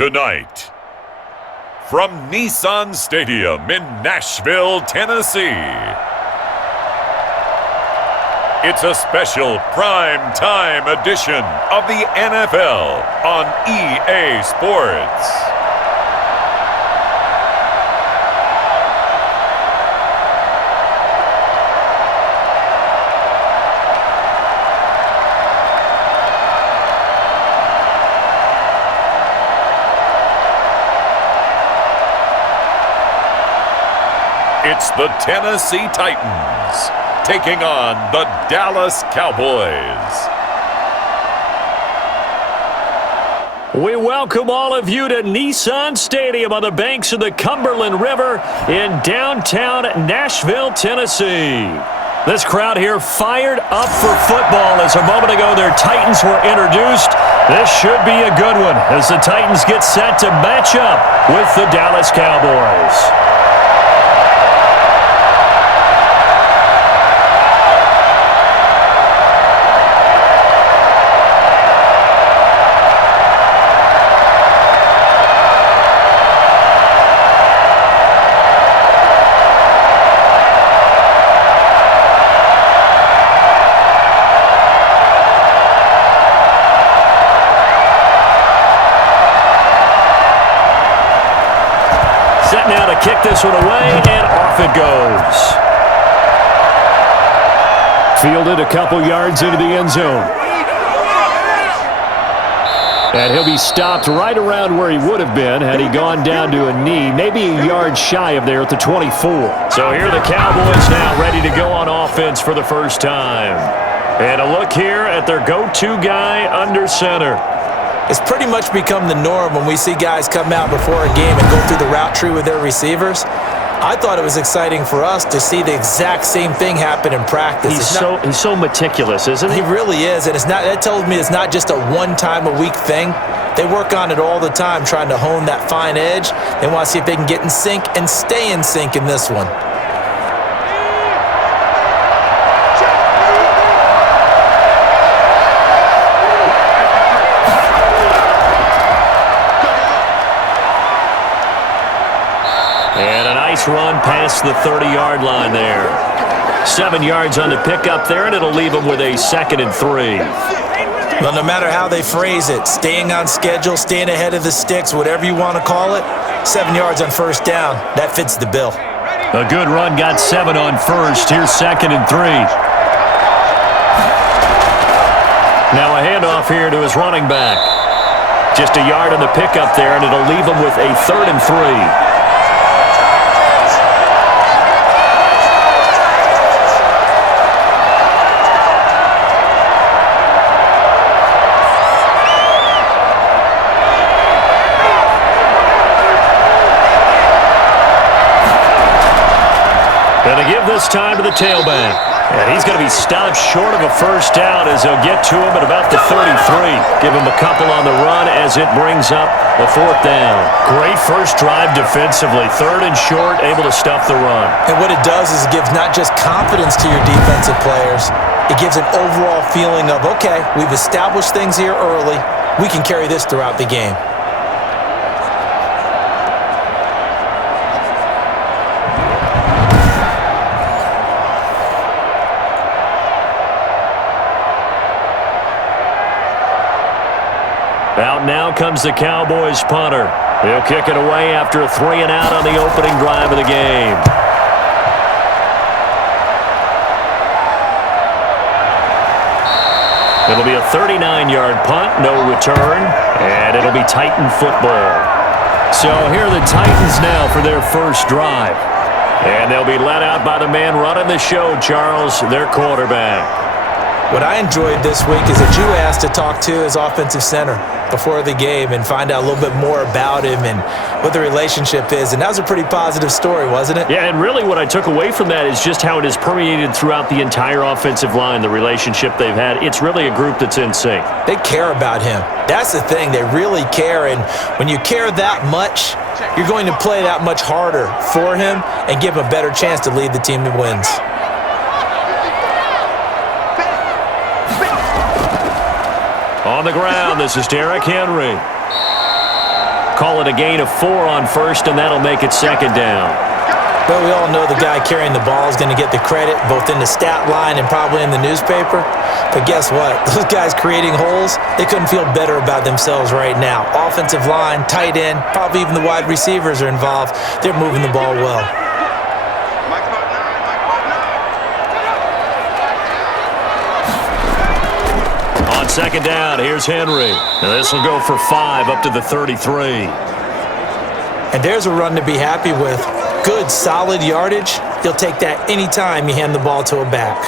Tonight, from Nissan Stadium in Nashville, Tennessee, it's a special prime time edition of the NFL on EA Sports. It's the Tennessee Titans taking on the Dallas Cowboys. We welcome all of you to Nissan Stadium on the banks of the Cumberland River in downtown Nashville, Tennessee. This crowd here fired up for football as a moment ago their Titans were introduced. This should be a good one as the Titans get set to match up with the Dallas Cowboys. Now to kick this one away, and off it goes. Fielded a couple yards into the end zone. And he'll be stopped right around where he would have been had he gone down to a knee, maybe a yard shy of there at the 24. So here are the Cowboys now ready to go on offense for the first time. And a look here at their go-to guy under center. It's pretty much become the norm when we see guys come out before a game and go through the route tree with their receivers. I thought it was exciting for us to see the exact same thing happen in practice. He's so meticulous, isn't he? He really is, and that tells me it's not just a one-time-a-week thing. They work on it all the time, trying to hone that fine edge. They want to see if they can get in sync and stay in sync in this one. Run past the 30-yard line there. 7 yards on the pickup there, and it'll leave them with a 2nd and 3. Well, no matter how they phrase it, staying on schedule, staying ahead of the sticks, whatever you want to call it, 7 yards on first down, that fits the bill. A good run got 7 on first. Here's 2nd and 3. Now a handoff here to his running back. Just a yard on the pickup there, and it'll leave him with a 3rd and 3. Going to give this time to the tailback. And he's going to be stopped short of a first down as they'll get to him at about the 33. Give him a couple on the run as it brings up a 4th down. Great first drive defensively. 3rd and short, able to stuff the run. And what it does is it gives not just confidence to your defensive players, it gives an overall feeling of, okay, we've established things here early. We can carry this throughout the game. Out now comes the Cowboys punter. He'll kick it away after a 3-and-out on the opening drive of the game. It'll be a 39-yard punt, no return, and it'll be Titan football. So here are the Titans now for their first drive. And they'll be let out by the man running the show, Charles, their quarterback. What I enjoyed this week is that you asked to talk to his offensive center before the game and find out a little bit more about him and what the relationship is. And that was a pretty positive story, wasn't it? Yeah, and really what I took away from that is just how it has permeated throughout the entire offensive line, the relationship they've had. It's really a group that's in sync. They care about him. That's the thing. They really care. And when you care that much, you're going to play that much harder for him and give him a better chance to lead the team to wins. On the ground, this is Derrick Henry. call it a gain of 4 on first, and that'll make it second down. Well, we all know the guy carrying the ball is going to get the credit, both in the stat line and probably in the newspaper. But guess what? Those guys creating holes, they couldn't feel better about themselves right now. Offensive line, tight end, probably even the wide receivers are involved. They're moving the ball well. On second down, here's Henry. Now this will go for 5 up to the 33. And there's a run to be happy with. Good, solid yardage. You'll take that anytime you hand the ball to a back.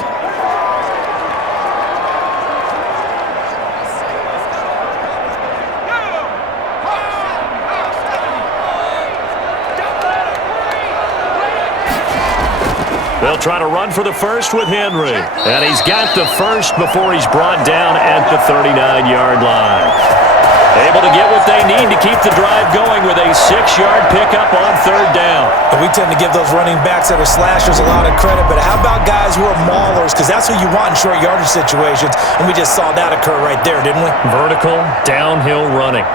They'll try to run for the first with Henry. And he's got the first before he's brought down at the 39-yard line. Able to get what they need to keep the drive going with a 6-yard pickup on third down. And we tend to give those running backs that are slashers a lot of credit, but how about guys who are maulers? Because that's who you want in short yardage situations, and we just saw that occur right there, didn't we? Vertical, downhill running.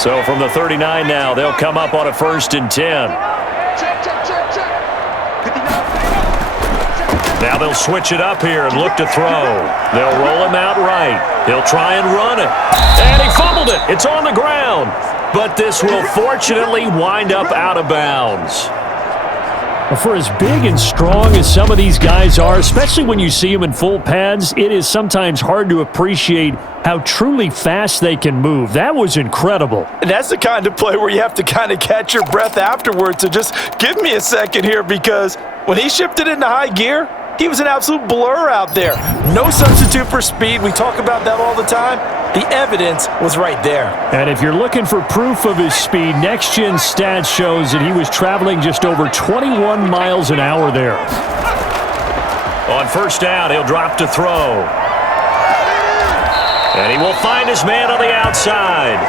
So from the 39 now, they'll come up on a 1st and 10. Now they'll switch it up here and look to throw. They'll roll him out right. He'll try and run it. And he fumbled it. It's on the ground. But this will fortunately wind up out of bounds. For as big and strong as some of these guys are, especially when you see them in full pads, it is sometimes hard to appreciate how truly fast they can move. That was incredible. And that's the kind of play where you have to kind of catch your breath afterwards. So just give me a second here, because when he shifted into high gear, he was an absolute blur out there. No substitute for speed. We talk about that all the time. The evidence was right there. And if you're looking for proof of his speed, Next Gen Stats shows that he was traveling just over 21 miles an hour there. On first down, he'll drop to throw. And he will find his man on the outside.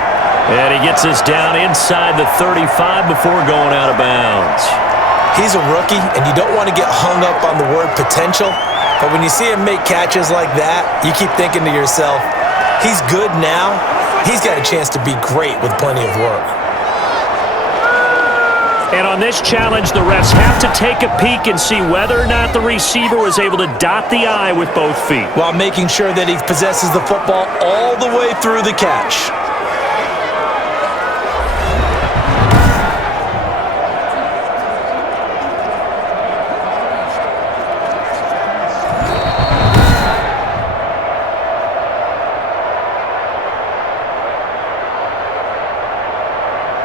And he gets us down inside the 35 before going out of bounds. He's a rookie, and you don't want to get hung up on the word potential. But when you see him make catches like that, you keep thinking to yourself, he's good now. He's got a chance to be great with plenty of work. And on this challenge, the refs have to take a peek and see whether or not the receiver was able to dot the I with both feet, while making sure that he possesses the football all the way through the catch.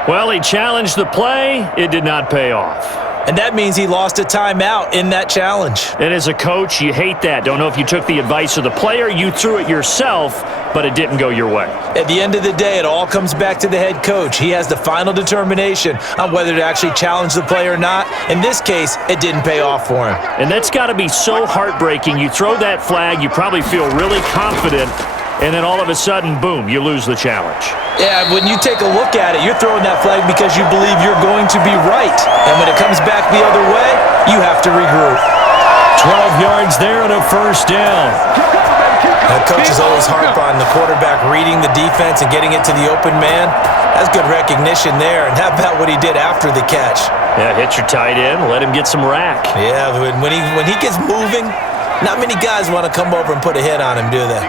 Well, he challenged the play. It did not pay off. And that means he lost a timeout in that challenge. And as a coach, you hate that. Don't know if you took the advice of the player, you threw it yourself, but it didn't go your way. At the end of the day, it all comes back to the head coach. He has the final determination on whether to actually challenge the play or not. In this case, it didn't pay off for him. And that's got to be so heartbreaking. You throw that flag, you probably feel really confident, and then all of a sudden, boom, you lose the challenge. Yeah, when you take a look at it, you're throwing that flag because you believe you're going to be right. And when it comes back the other way, you have to regroup. 12 yards there and a first down. The coach is always harp on the quarterback reading the defense and getting it to the open man. That's good recognition there. And how about what he did after the catch? Yeah, hit your tight end, let him get some rack. Yeah, when he gets moving, not many guys want to come over and put a hit on him, do they?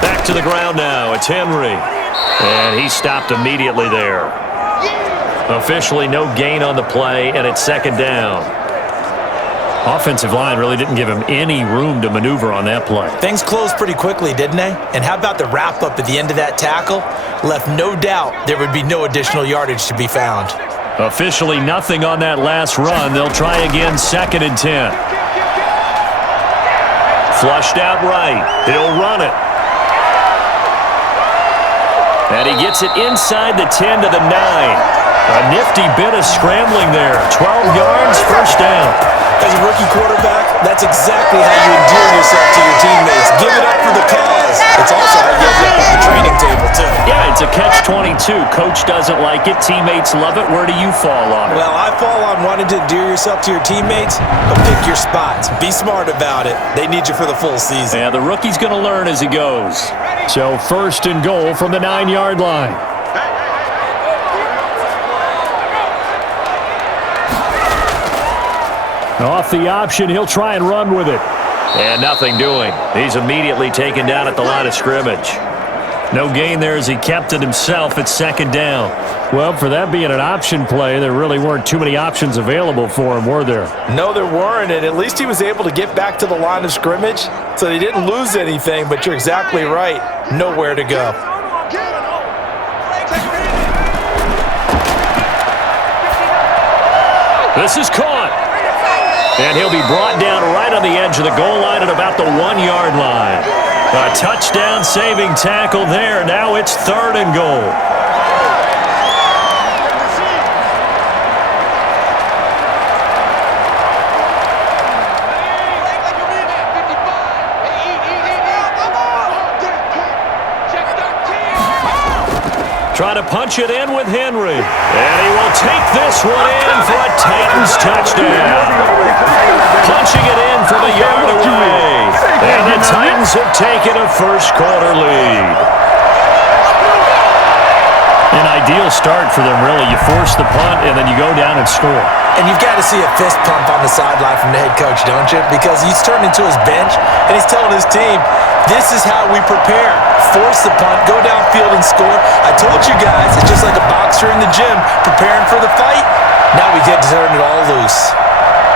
Back to the ground now. It's Henry. And he stopped immediately there. Officially no gain on the play, and it's second down. Offensive line really didn't give him any room to maneuver on that play. Things closed pretty quickly, didn't they? And how about the wrap-up at the end of that tackle? Left no doubt there would be no additional yardage to be found. Officially nothing on that last run. They'll try again, second and 10. Flushed out right. He'll run it. And he gets it inside the 10 to the 9. A nifty bit of scrambling there. 12 yards, first down. As a rookie quarterback, that's exactly how you endear yourself to your teammates. Give it up for the cause. It's also how you get it up on the training table, too. Yeah, it's a catch-22 too. Coach doesn't like it. Teammates love it. Where do you fall on it? Well, I fall on wanting to endear yourself to your teammates, but pick your spots. Be smart about it. They need you for the full season. Yeah, the rookie's going to learn as he goes. So 1st and goal from the 9-yard line. Off the option, he'll try and run with it. And nothing doing. He's immediately taken down at the line of scrimmage. No gain there as he kept it himself at 2nd down. Well, for that being an option play, there really weren't too many options available for him, were there? No, there weren't, and at least he was able to get back to the line of scrimmage, so they didn't lose anything, but you're exactly right. Nowhere to go. This is caught. And he'll be brought down right on the edge of the goal line at about the 1-yard line. A touchdown-saving tackle there. Now it's 3rd and goal. Try to punch it in with Henry. And he will take this one in for a Titans touchdown. Punching it in from a yard away. And the Titans have taken a first-quarter lead. An ideal start for them, really. You force the punt, and then you go down and score. And you've got to see a fist pump on the sideline from the head coach, don't you? Because he's turned into his bench, and he's telling his team, this is how we prepare. Force the punt, go downfield and score. I told you guys, it's just like a boxer in the gym preparing for the fight. Now we get to turn it all loose.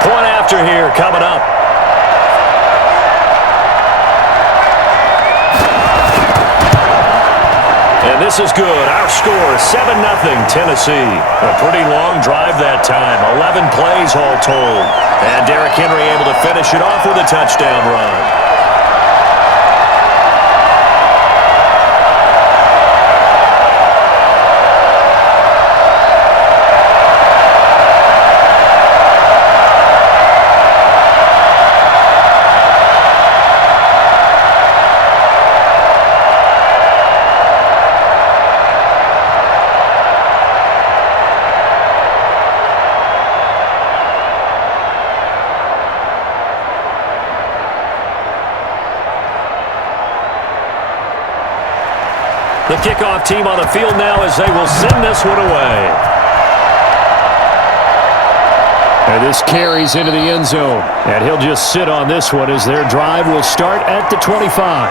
Point after here coming up. And this is good. Our score, 7-0 Tennessee. A pretty long drive that time. 11 plays all told. And Derrick Henry able to finish it off with a touchdown run. The kickoff team on the field now as they will send this one away. And this carries into the end zone. And he'll just sit on this one as their drive will start at the 25.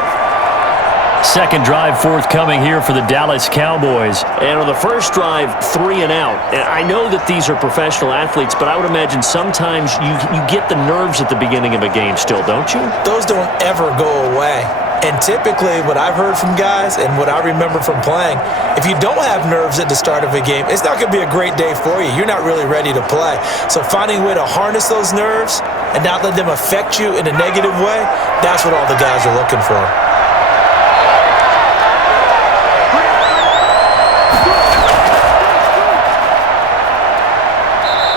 Second drive forthcoming here for the Dallas Cowboys. And on the first drive, 3 and out. And I know that these are professional athletes, but I would imagine sometimes you get the nerves at the beginning of a game still, don't you? Those don't ever go away. And typically, what I've heard from guys and what I remember from playing, if you don't have nerves at the start of a game, it's not going to be a great day for you. You're not really ready to play. So finding a way to harness those nerves and not let them affect you in a negative way, that's what all the guys are looking for.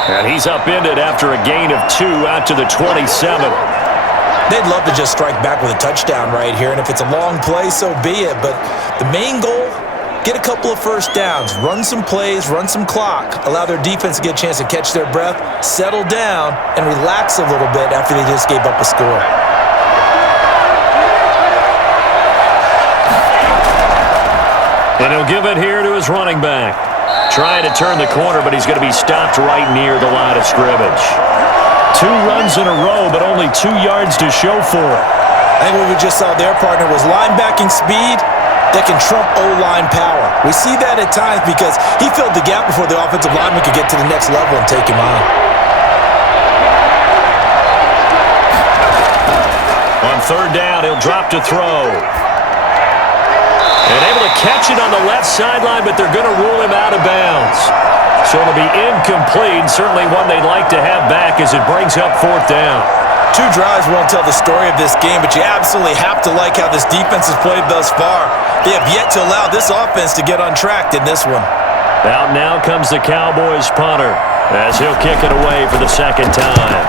And he's upended after a gain of 2 out to the 27. They'd love to just strike back with a touchdown right here, and if it's a long play, so be it. But the main goal, get a couple of first downs, run some plays, run some clock, allow their defense to get a chance to catch their breath, settle down, and relax a little bit after they just gave up a score. And he'll give it here to his running back. Trying to turn the corner, but he's going to be stopped right near the line of scrimmage. 2 runs in a row, but only 2 yards to show for it. I think what we just saw their partner was linebacking speed that can trump O-line power. We see that at times because he filled the gap before the offensive lineman could get to the next level and take him on. On 3rd down, he'll drop to throw. And able to catch it on the left sideline, but they're going to rule him out of bounds. So it'll be incomplete, certainly one they'd like to have back as it brings up 4th down. 2 drives won't tell the story of this game, but you absolutely have to like how this defense has played thus far. They have yet to allow this offense to get untracked in this one. Out now comes the Cowboys punter as he'll kick it away for the 2nd time.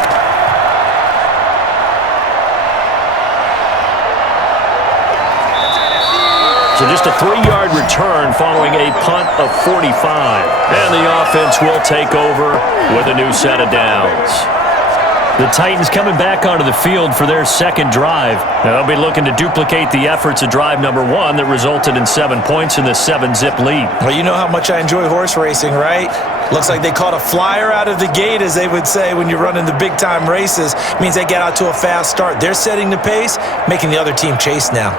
So just a 3-yard return following a punt of 45. And the offense will take over with a new set of downs. The Titans coming back onto the field for their second drive. Now they'll be looking to duplicate the efforts of drive number 1 that resulted in 7 points in the 7-zip lead. Well, you know how much I enjoy horse racing, right? Looks like they caught a flyer out of the gate, as they would say when you're running the big-time races. Means they get out to a fast start. They're setting the pace, making the other team chase now.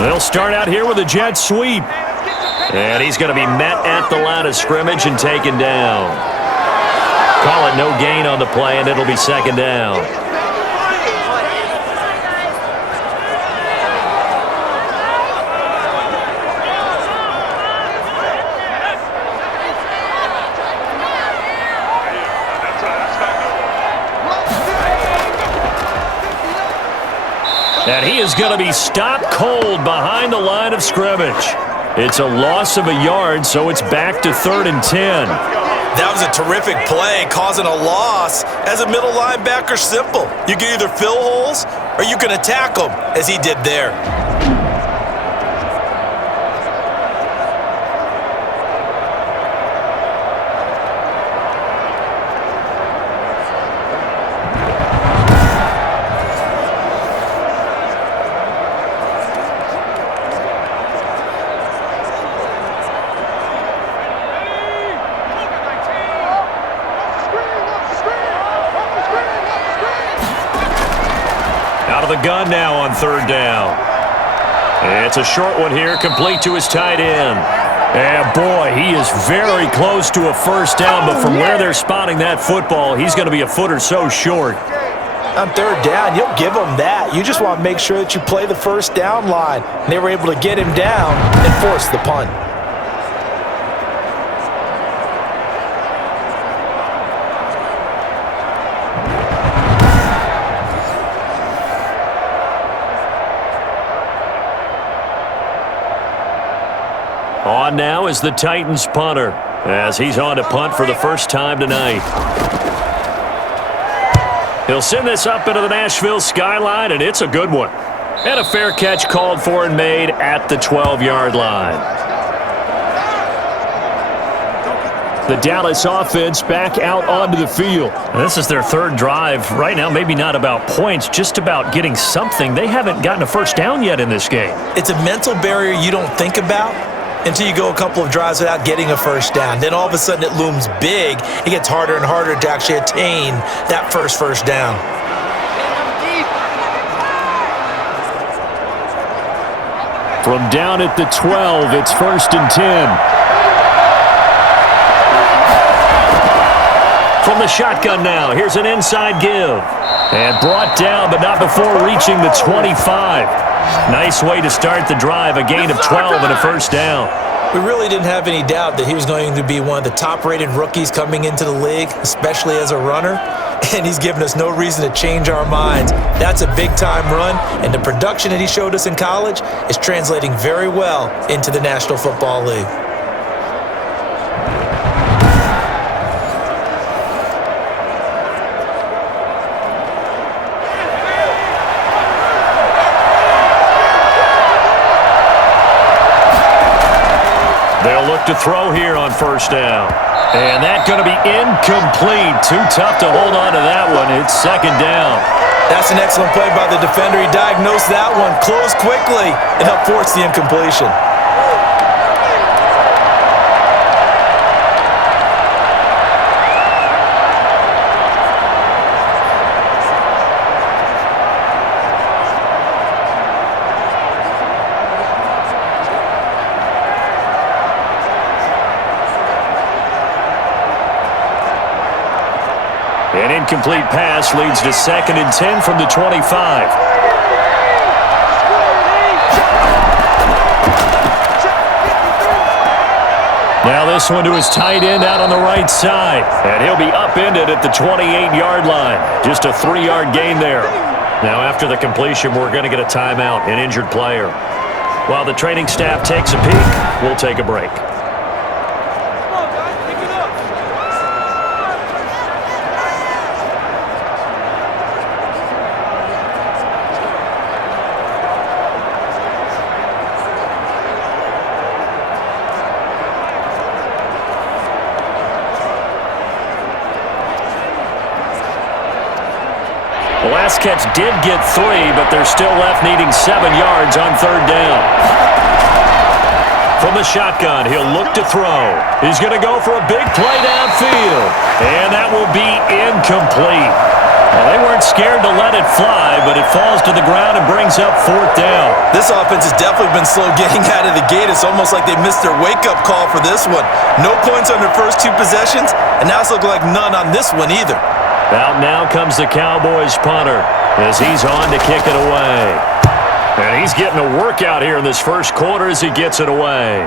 They'll start out here with a jet sweep. And he's going to be met at the line of scrimmage and taken down. Call it no gain on the play, and it'll be second down. And he is going to be stopped cold behind the line of scrimmage. It's a loss of a yard, so it's back to 3rd and 10. That was a terrific play, causing a loss. As a middle linebacker, simple. You can either fill holes or you can attack them, as he did there. Out of the gun now on 3rd down. It's a short one here, complete to his tight end. And boy, he is very close to a first down, but from where they're spotting that football, he's going to be a foot or so short. On 3rd down, you'll give them that. You just want to make sure that you play the first down line. And they were able to get him down and force the punt. On now is the Titans punter, as he's on to punt for the first time tonight. He'll send this up into the Nashville skyline, and it's a good one. And a fair catch called for and made at the 12-yard line. The Dallas offense back out onto the field. And this is their 3rd drive. Right now, maybe not about points, just about getting something. They haven't gotten a first down yet in this game. It's a mental barrier you don't think about until you go a couple of drives without getting a first down. Then all of a sudden it looms big. It gets harder and harder to actually attain that first down. From down at the 12, it's 1st and 10. From the shotgun now, here's an inside give. And brought down, but not before reaching the 25. Nice way to start the drive, a gain of 12 and a first down. We really didn't have any doubt that he was going to be one of the top-rated rookies coming into the league, especially as a runner, and he's given us no reason to change our minds. That's a big-time run, and the production that he showed us in college is translating very well into the National Football League. They'll look to throw here on first down. And that's going to be incomplete. Too tough to hold on to that one. It's second down. That's an excellent play by the defender. He diagnosed that one, closed quickly, and helped force the incompletion. An incomplete pass leads to 2nd and 10 from the 25. Now this one to his tight end out on the right side. And he'll be upended at the 28-yard line. Just a 3-yard gain there. Now after the completion, we're going to get a timeout, an injured player. While the training staff takes a peek, we'll take a break. The last catch did get 3, but they're still left needing 7 yards on third down. From the shotgun, he'll look to throw. He's going to go for a big play downfield. And that will be incomplete. Well, they weren't scared to let it fly, but it falls to the ground and brings up fourth down. This offense has definitely been slow getting out of the gate. It's almost like they missed their wake-up call for this one. No points on their first 2 possessions, and now it's looking like none on this one either. Out now comes the Cowboys punter as he's on to kick it away. And he's getting a workout here in this first quarter as he gets it away.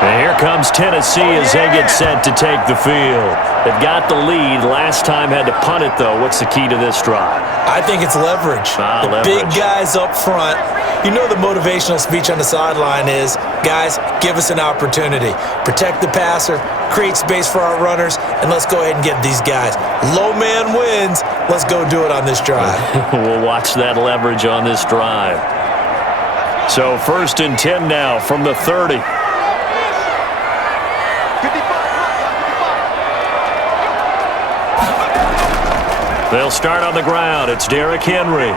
And here comes Tennessee as they get set to take the field. They've got the lead. Last time had to punt it, though. What's the key to this drive? I think it's leverage. The big guys up front. You know the motivational speech on the sideline is, guys, give us an opportunity. Protect the passer, create space for our runners, and let's go ahead and get these guys. Low man wins. Let's go do it on this drive. We'll watch that leverage on this drive. So 1st and 10 now from the 30. They'll start on the ground. It's Derrick Henry.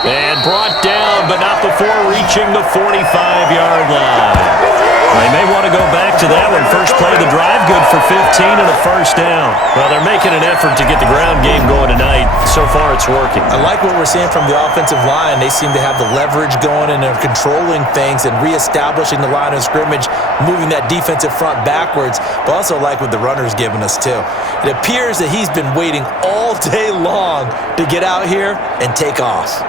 And brought down, but not before reaching the 45-yard line. They may want to go back to that one. First play of the drive, good for 15 and a first down. Well, they're making an effort to get the ground game going tonight. So far, it's working. I like what we're seeing from the offensive line. They seem to have the leverage going, and they're controlling things and reestablishing the line of scrimmage, moving that defensive front backwards, but also like what the runner's giving us, too. It appears that he's been waiting all day long to get out here and take off.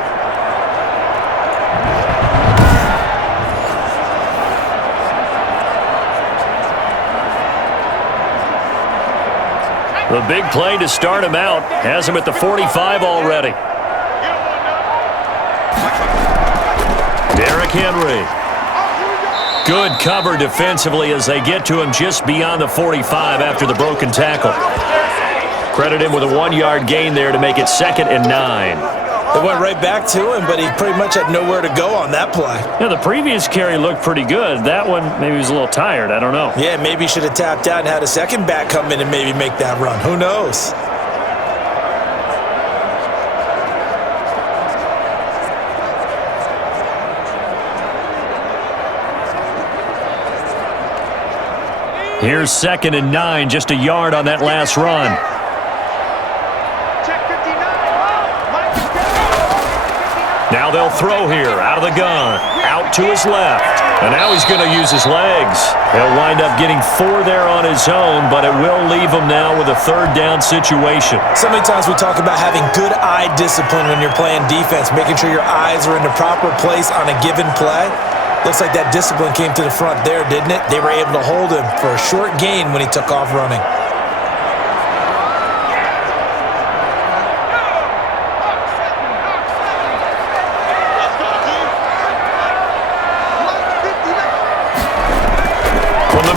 The big play to start him out has him at the 45 already. Derrick Henry. Good cover defensively as they get to him just beyond the 45 after the broken tackle. Credit him with a 1-yard gain there to make it 2nd and 9. They went right back to him, but he pretty much had nowhere to go on that play. Yeah, the previous carry looked pretty good. That one, maybe he was a little tired. I don't know. Yeah, maybe he should have tapped out and had a second back come in and maybe make that run. Who knows? Here's 2nd and 9, just a yard on that last run. Now they'll throw here, out of the gun, out to his left. And now he's going to use his legs. He'll wind up getting 4 there on his own, but it will leave him now with a 3rd down situation. So many times we talk about having good eye discipline when you're playing defense, making sure your eyes are in the proper place on a given play. Looks like that discipline came to the front there, didn't it? They were able to hold him for a short gain when he took off running.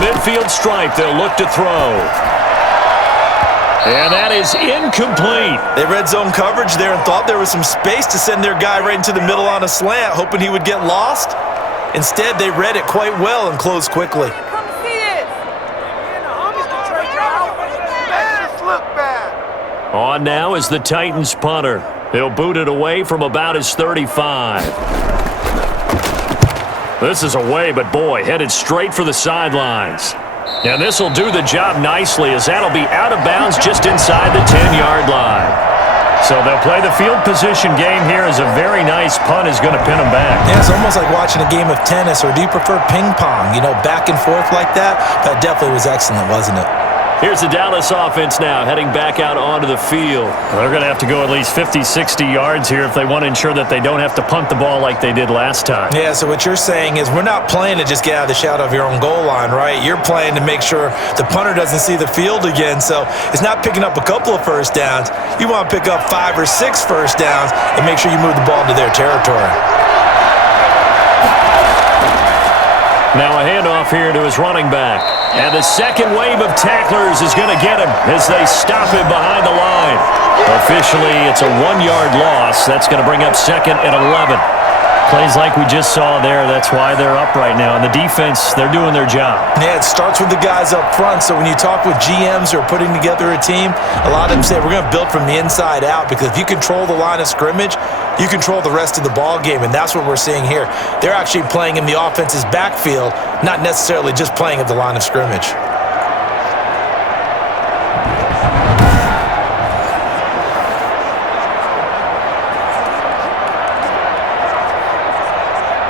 Midfield stripe, they'll look to throw. And that is incomplete. They read zone coverage there and thought there was some space to send their guy right into the middle on a slant, hoping he would get lost. Instead, they read it quite well and closed quickly. On now is the Titans punter. He'll boot it away from about his 35. This is away, but boy, headed straight for the sidelines. And this will do the job nicely as that'll be out of bounds just inside the 10-yard line. So they'll play the field position game here as a very nice punt is going to pin them back. Yeah, it's almost like watching a game of tennis, or do you prefer ping pong? You know, back and forth like that? That definitely was excellent, wasn't it? Here's the Dallas offense now, heading back out onto the field. They're going to have to go at least 50, 60 yards here if they want to ensure that they don't have to punt the ball like they did last time. Yeah, so what you're saying is we're not playing to just get out of the shadow of your own goal line, right? You're playing to make sure the punter doesn't see the field again. So it's not picking up a couple of first downs. You want to pick up 5 or 6 first downs and make sure you move the ball into their territory. Now a handoff here to his running back. And the second wave of tacklers is going to get him as they stop him behind the line. Officially, it's a 1-yard loss. That's going to bring up 2nd and 11. Plays like we just saw there, that's why they're up right now. And the defense, they're doing their job. Yeah, it starts with the guys up front. So when you talk with GMs who are putting together a team, a lot of them say we're going to build from the inside out, because if you control the line of scrimmage, you control the rest of the ball game, and that's what we're seeing here. They're actually playing in the offense's backfield, not necessarily just playing at the line of scrimmage.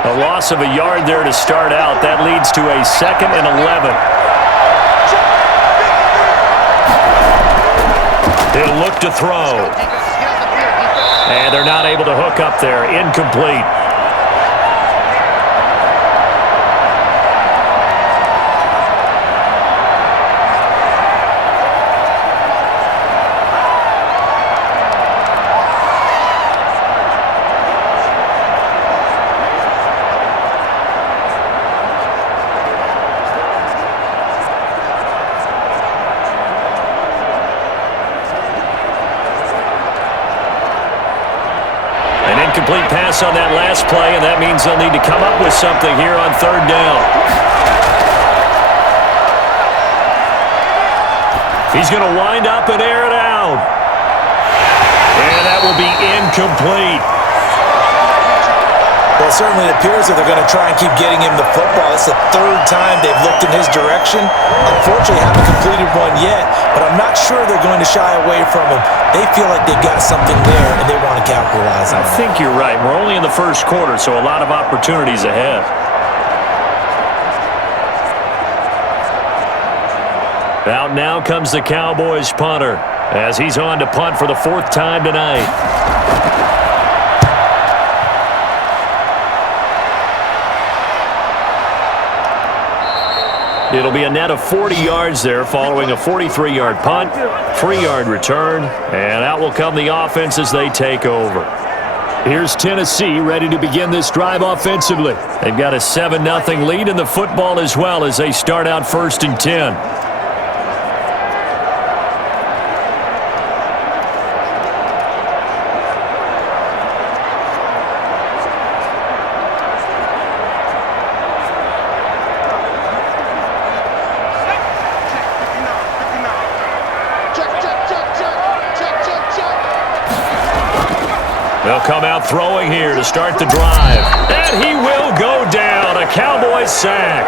A loss of a yard there to start out. That leads to a 2nd and 11. He'll look to throw. And they're not able to hook up there. Incomplete. Complete pass on that last play, and that means they'll need to come up with something here on 3rd down. He's going to wind up and air it out. And that will be incomplete. Well, certainly it appears that they're going to try and keep getting him the football. It's the 3rd time they've looked in his direction. Unfortunately, haven't completed one yet, but I'm not sure they're going to shy away from him. They feel like they've got something there, and they want to capitalize on it. I think you're right. We're only in the 1st quarter, so a lot of opportunities ahead. Out now comes the Cowboys punter, as he's on to punt for the 4th time tonight. It'll be a net of 40 yards there following a 43-yard punt, 3-yard return, and out will come the offense as they take over. Here's Tennessee ready to begin this drive offensively. They've got a 7-0 lead in the football as well as they start out 1st and 10. They'll come out throwing here to start the drive. And he will go down. A Cowboys sack.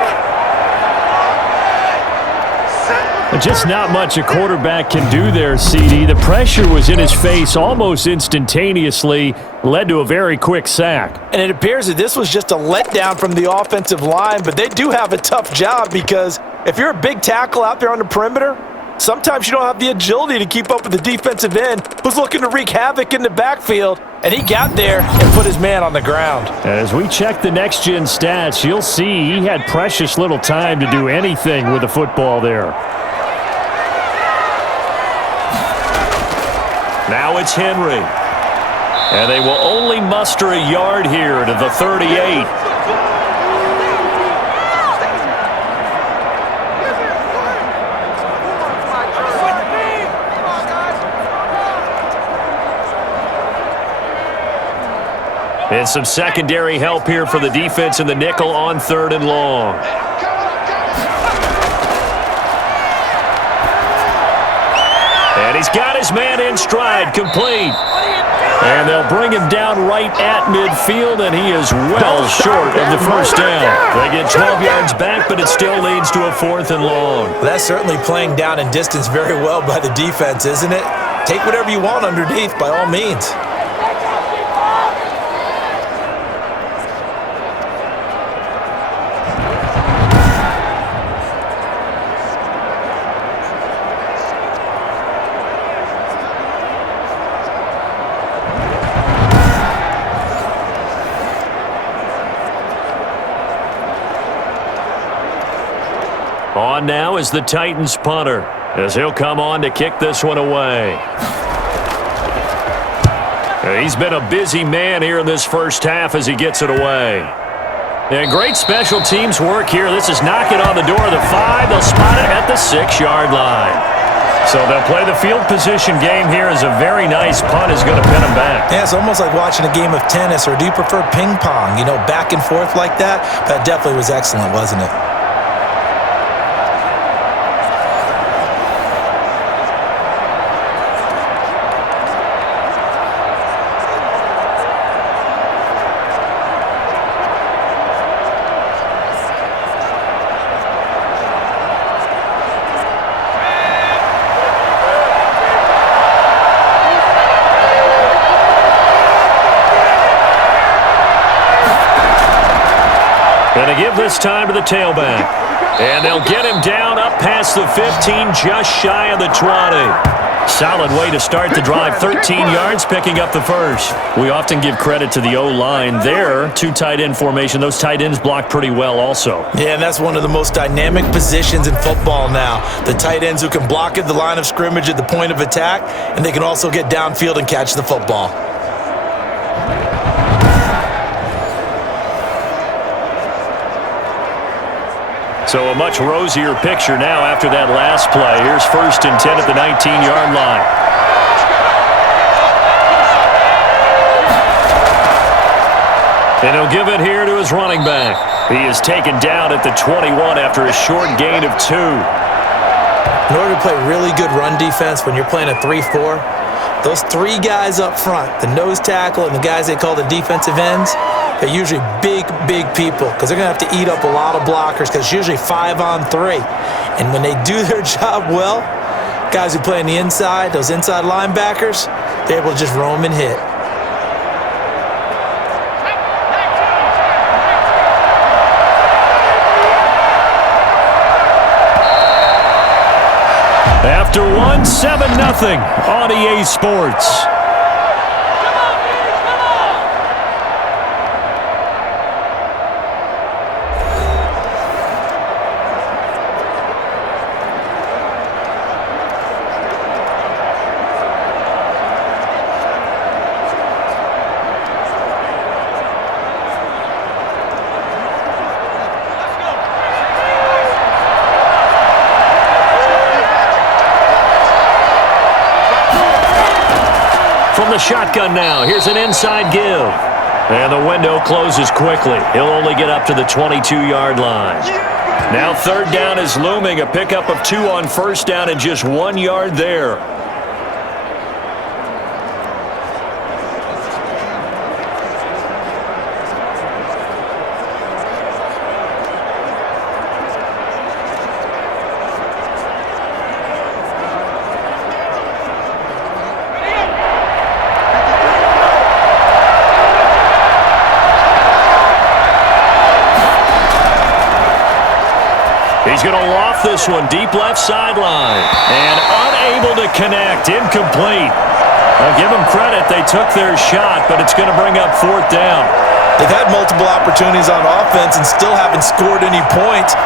Just not much a quarterback can do there, CD. The pressure was in his face almost instantaneously, led to a very quick sack. And it appears that this was just a letdown from the offensive line, but they do have a tough job, because if you're a big tackle out there on the perimeter, sometimes you don't have the agility to keep up with the defensive end who's looking to wreak havoc in the backfield, and he got there and put his man on the ground. As we check the next-gen stats, you'll see he had precious little time to do anything with the football there. Now it's Henry. And they will only muster a yard here to the 38. And some secondary help here for the defense in the nickel on 3rd and long. And he's got his man in stride, complete. And they'll bring him down right at midfield, and he is well short of the 1st down. They get 12 yards back, but it still leads to a 4th and long. Well, that's certainly playing down in distance very well by the defense, isn't it? Take whatever you want underneath, by all means. On now is the Titans punter, as he'll come on to kick this one away. He's been a busy man here in this 1st half as he gets it away. And great special teams work here. This is knocking on the door of the 5. They'll spot it at the 6-yard line. So they'll play the field position game here as a very nice punt is going to pin them back. Yeah, it's almost like watching a game of tennis, or do you prefer ping pong? You know, back and forth like that? That definitely was excellent, wasn't it? Going to give this time to the tailback. And they'll get him down up past the 15, just shy of the 20. Solid way to start the drive. 13 yards, picking up the first. We often give credit to the O-line there. Two tight end formation. Those tight ends block pretty well also. Yeah, and that's one of the most dynamic positions in football now. The tight ends who can block at the line of scrimmage at the point of attack, and they can also get downfield and catch the football. So a much rosier picture now after that last play. Here's 1st and 10 at the 19-yard line. And he'll give it here to his running back. He is taken down at the 21 after a short gain of 2. In order to play really good run defense when you're playing a 3-4, those three guys up front, the nose tackle and the guys they call the defensive ends, they're usually big people because they're going to have to eat up a lot of blockers because it's usually 5-on-3. And when they do their job well, guys who play on the inside, those inside linebackers, they're able to just roam and hit. After 1, 7-0 on EA Sports. From the shotgun now, here's an inside give. And the window closes quickly. He'll only get up to the 22-yard line. Now 3rd down is looming. A pickup of 2 on 1st down and just 1 yard there. He's going to loft this one deep left sideline. And unable to connect. Incomplete. I'll give them credit. They took their shot, but it's going to bring up 4th down. They've had multiple opportunities on offense and still haven't scored any points.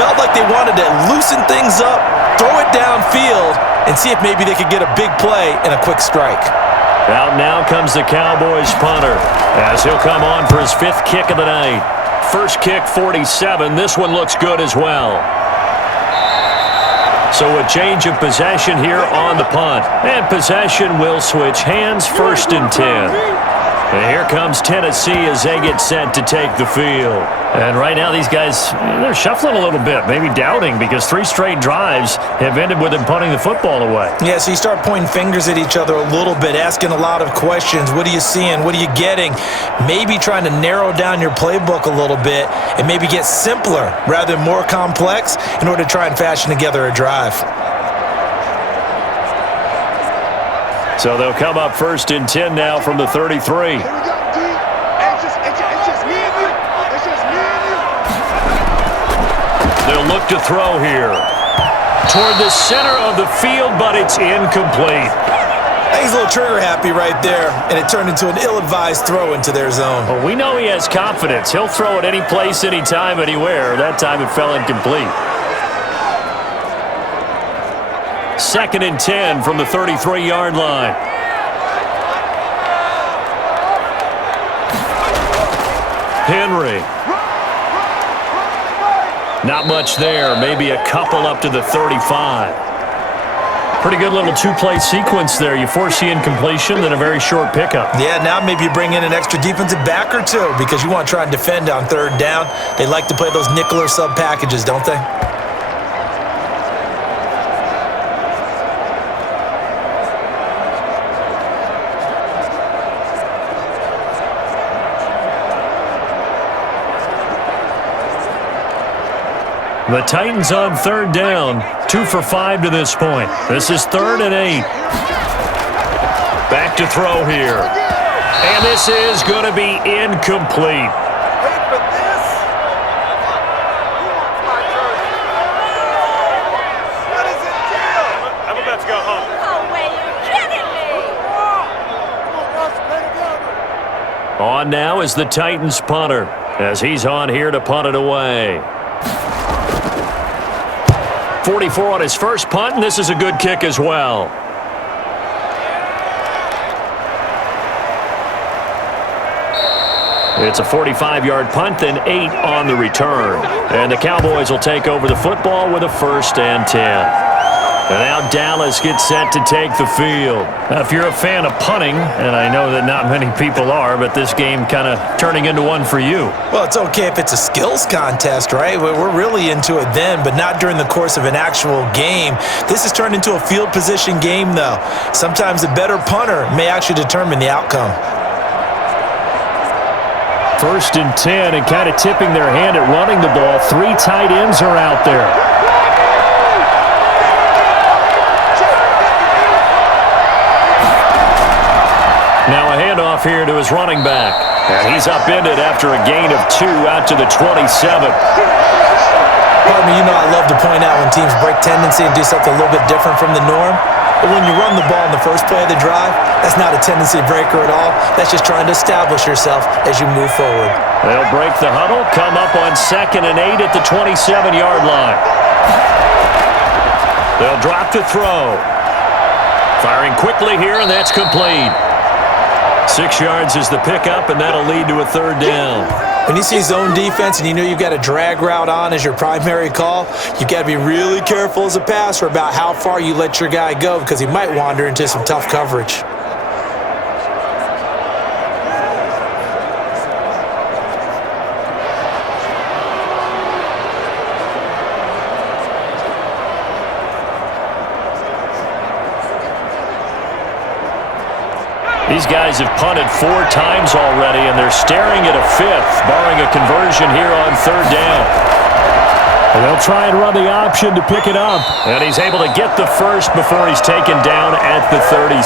Felt like they wanted to loosen things up, throw it downfield, and see if maybe they could get a big play and a quick strike. Out now comes the Cowboys punter as he'll come on for his 5th kick of the night. First kick, 47. This one looks good as well. So a change of possession here on the punt. And possession will switch hands, 1st and 10. And here comes Tennessee as they get set to take the field. And right now these guys, they're shuffling a little bit, maybe doubting because 3 straight drives have ended with them punting the football away. Yeah, so you start pointing fingers at each other a little bit, asking a lot of questions. What are you seeing? What are you getting? Maybe trying to narrow down your playbook a little bit and maybe get simpler rather than more complex in order to try and fashion together a drive. So they'll come up 1st and 10 now from the 33. They'll look to throw here. Toward the center of the field, but it's incomplete. He's a little trigger happy right there, and it turned into an ill-advised throw into their zone. Well, we know he has confidence. He'll throw it any place, anytime, anywhere. That time it fell incomplete. 2nd and 10 from the 33-yard line. Henry. Not much there. Maybe a couple up to the 35. Pretty good little two-play sequence there. You force the incompletion, then a very short pickup. Yeah, now maybe you bring in an extra defensive back or two because you want to try and defend on third down. They like to play those nickel or sub packages, don't they? The Titans on third down, 2 for 5 to this point. This is 3rd and 8. Back to throw here. And this is going to be incomplete. I'm about to go home. No way, you're kidding me! On now is the Titans punter, as he's on here to punt it away. 44 on his first punt, and this is a good kick as well. It's a 45-yard punt, then 8 on the return. And the Cowboys will take over the football with a 1st and 10. And now Dallas gets set to take the field. Now, if you're a fan of punting, and I know that not many people are, but this game kind of turning into one for you. Well, it's okay if it's a skills contest, right? We're really into it then, but not during the course of an actual game. This has turned into a field position game, though. Sometimes a better punter may actually determine the outcome. 1st and 10, and kind of tipping their hand at running the ball. 3 tight ends are out there. Now a handoff here to his running back. And he's upended after a gain of 2 out to the 27. Pardon me, you know I love to point out when teams break tendency and do something a little bit different from the norm. But when you run the ball in the first play of the drive, that's not a tendency breaker at all. That's just trying to establish yourself as you move forward. They'll break the huddle, come up on 2nd and 8 at the 27-yard line. They'll drop to throw. Firing quickly here, and that's complete. 6 yards is the pickup, and that'll lead to a 3rd down. When you see zone defense and you know you've got a drag route on as your primary call, you've got to be really careful as a passer about how far you let your guy go because he might wander into some tough coverage. These guys have punted 4 times already, and they're staring at a 5th, barring a conversion here on 3rd down. And they'll try and run the option to pick it up. And he's able to get the first before he's taken down at the 36.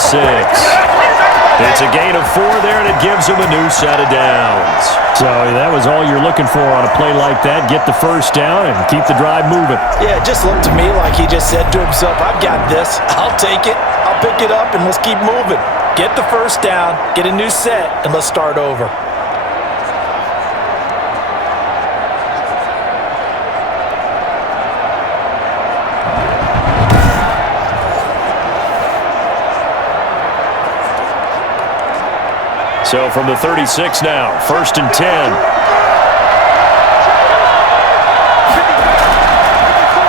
It's a gain of 4 there, and it gives him a new set of downs. So that was all you're looking for on a play like that. Get the first down and keep the drive moving. Yeah, it just looked to me like he just said to himself, I've got this. I'll take it. I'll pick it up, and let's keep moving. Get the first down, get a new set, and let's start over. So from the 36 now, 1st and 10.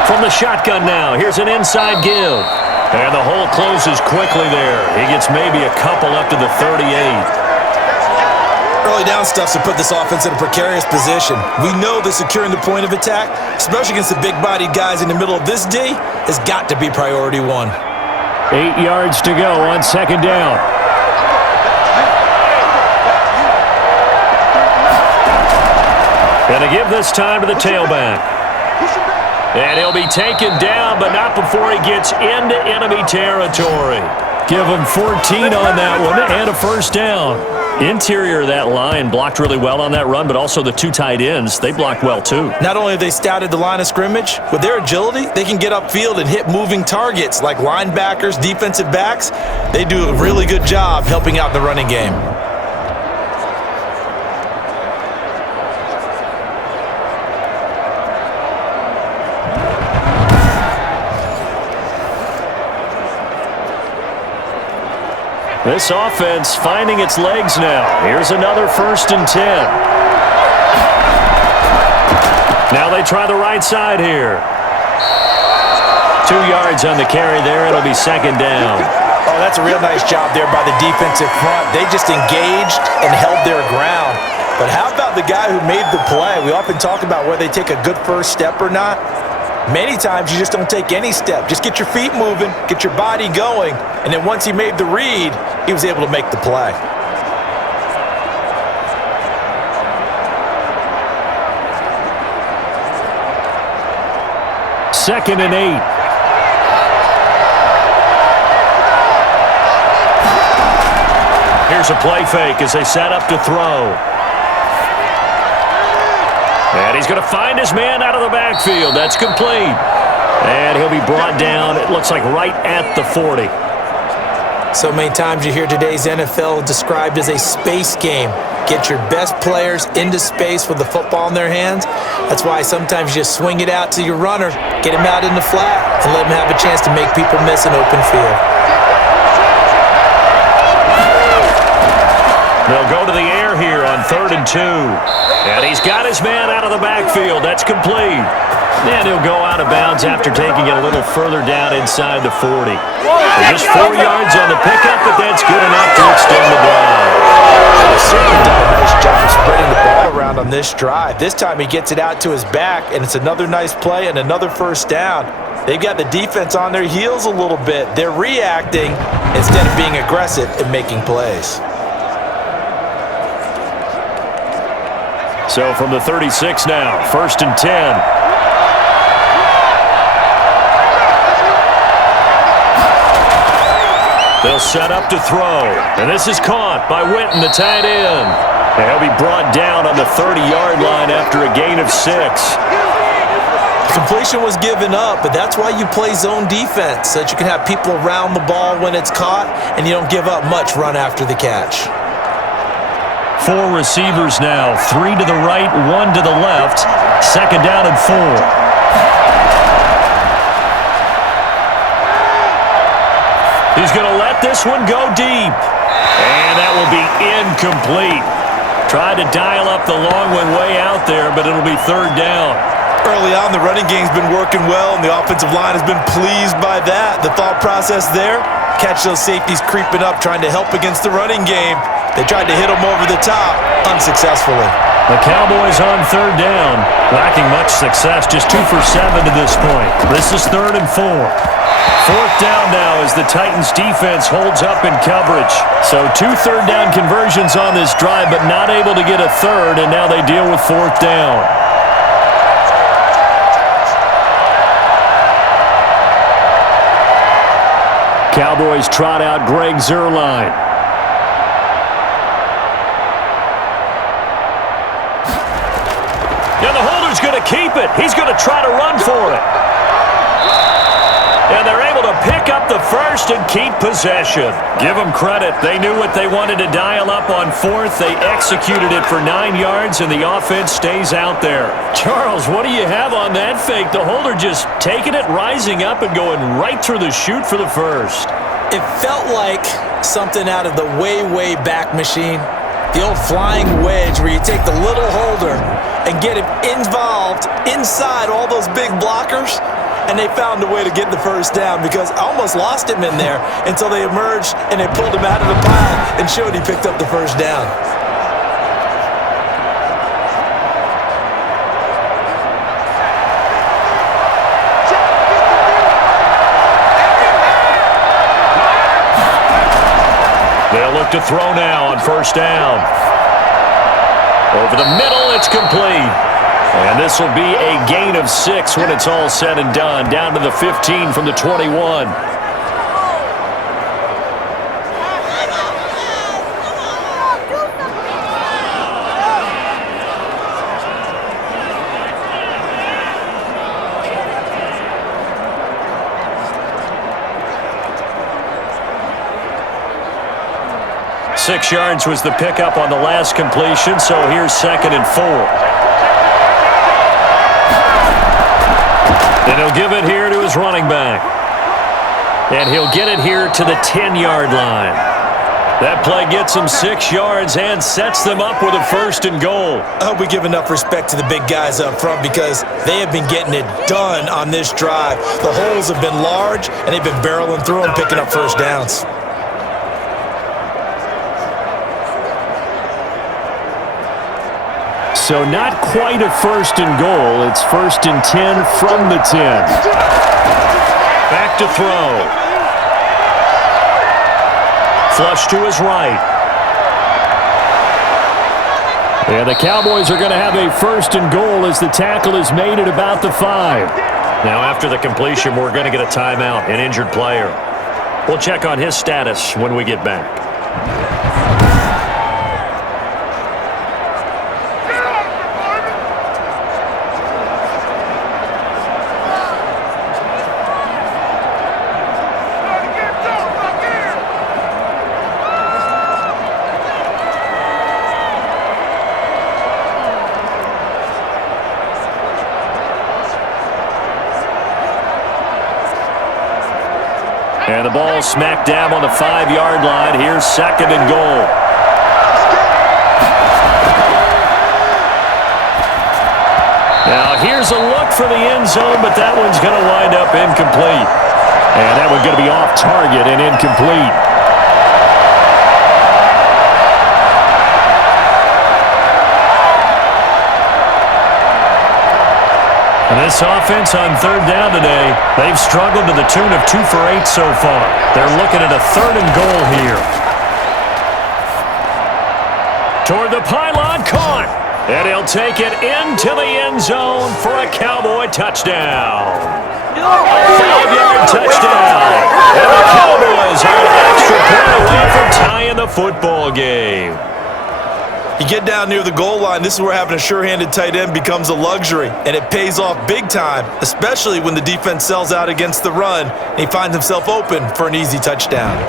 From the shotgun now, here's an inside give. And the hole closes quickly there. He gets maybe a couple up to the 38. Early down stuff to put this offense in a precarious position. We know that securing the point of attack, especially against the big-bodied guys in the middle of this D, has got to be priority 1. 8 yards to go on 2nd down. And a give this time to the tailback. And he'll be taken down, but not before he gets into enemy territory. Give him 14 on that one and a 1st down. Interior of that line blocked really well on that run, but also the 2 tight ends, they blocked well too. Not only have they scouted the line of scrimmage, with their agility, they can get upfield and hit moving targets like linebackers, defensive backs. They do a really good job helping out the running game. This offense finding its legs now. Here's another 1st and 10. Now they try the right side here. 2 yards on the carry there. It'll be second down. Oh, that's a real nice job there by the defensive front. They just engaged and held their ground. But how about the guy who made the play? We often talk about whether they take a good first step or not. Many times you just don't take any step. Just get your feet moving, get your body going, and then once he made the read, he was able to make the play. Second and 8. Here's a play fake as they set up to throw. And he's going to find his man out of the backfield. That's complete. And he'll be brought down, it looks like, right at the 40. So many times you hear today's NFL described as a space game. Get your best players into space with the football in their hands. That's why sometimes you just swing it out to your runner, get him out in the flat, and let him have a chance to make people miss an open field. They'll go to the air here on 3rd and 2. And he's got his man out of the backfield. That's complete. And he'll go out of bounds after taking it a little further down inside the 40. So just 4 yards on the pickup, but that's good enough to extend the drive. He's certainly done a nice job of spreading the ball around on this drive. This time he gets it out to his back, and it's another nice play and another first down. They've got the defense on their heels a little bit. They're reacting instead of being aggressive and making plays. So from the 36 now, 1st and 10. They'll set up to throw. And this is caught by Witten, the tight end. And he'll be brought down on the 30-yard line after a gain of 6. Completion was given up, but that's why you play zone defense, so that you can have people around the ball when it's caught, and you don't give up much run after the catch. 4 receivers now, 3 to the right, 1 to the left. 2nd down and 4. He's going to let this one go deep. And that will be incomplete. Tried to dial up the long one way out there, but it'll be 3rd down. Early on, the running game's been working well, and the offensive line has been pleased by that. The thought process there, catch those safeties creeping up, trying to help against the running game. They tried to hit them over the top, unsuccessfully. The Cowboys on 3rd down, lacking much success, just 2 for 7 to this point. This is 3rd and 4. 4th down now as the Titans defense holds up in coverage. So 2 third down conversions on this drive, but not able to get a third, and now they deal with 4th down. Cowboys trot out Greg Zuerlein. And the holder's going to keep it. He's going to try to run for it. And they're able to pick up the first and keep possession. Give them credit. They knew what they wanted to dial up on 4th. They executed it for 9 yards, and the offense stays out there. Charles, what do you have on that fake? The holder just taking it, rising up, and going right through the chute for the first. It felt like something out of the way, way back machine. The old flying wedge where you take the little holder and get him involved inside all those big blockers. And they found a way to get the first down because I almost lost him in there until they emerged and they pulled him out of the pile and showed he picked up the first down. They'll look to throw now on 1st down. Over the middle, it's complete. And this will be a gain of 6 when it's all said and done. Down to the 15 from the 21. Six yards was the pickup on the last completion, so here's 2nd and 4. And he'll give it here to his running back. And he'll get it here to the 10-yard line. That play gets them 6 yards and sets them up with a 1st and goal. I hope we give enough respect to the big guys up front because they have been getting it done on this drive. The holes have been large, and they've been barreling through them, picking up first downs. So not quite a 1st and goal. It's 1st and 10 from the 10. Back to throw. Flush to his right. And the Cowboys are going to have a 1st and goal as the tackle is made at about the 5. Now after the completion, we're going to get a timeout, an injured player. We'll check on his status when we get back. And the ball smack dab on the 5-yard line. Here's 2nd and goal. Now here's a look for the end zone, but that one's going to wind up incomplete. And that one's going to be off target and incomplete. And this offense on 3rd down today, they've struggled to the tune of 2 for 8 so far. They're looking at a 3rd and goal here. Toward the pylon, caught. And he'll take it into the end zone for a Cowboy touchdown. 5-yard touchdown. And the Cowboys are an extra point away from tying the football game. You get down near the goal line, this is where having a sure-handed tight end becomes a luxury, and it pays off big time, especially when the defense sells out against the run, and he finds himself open for an easy touchdown.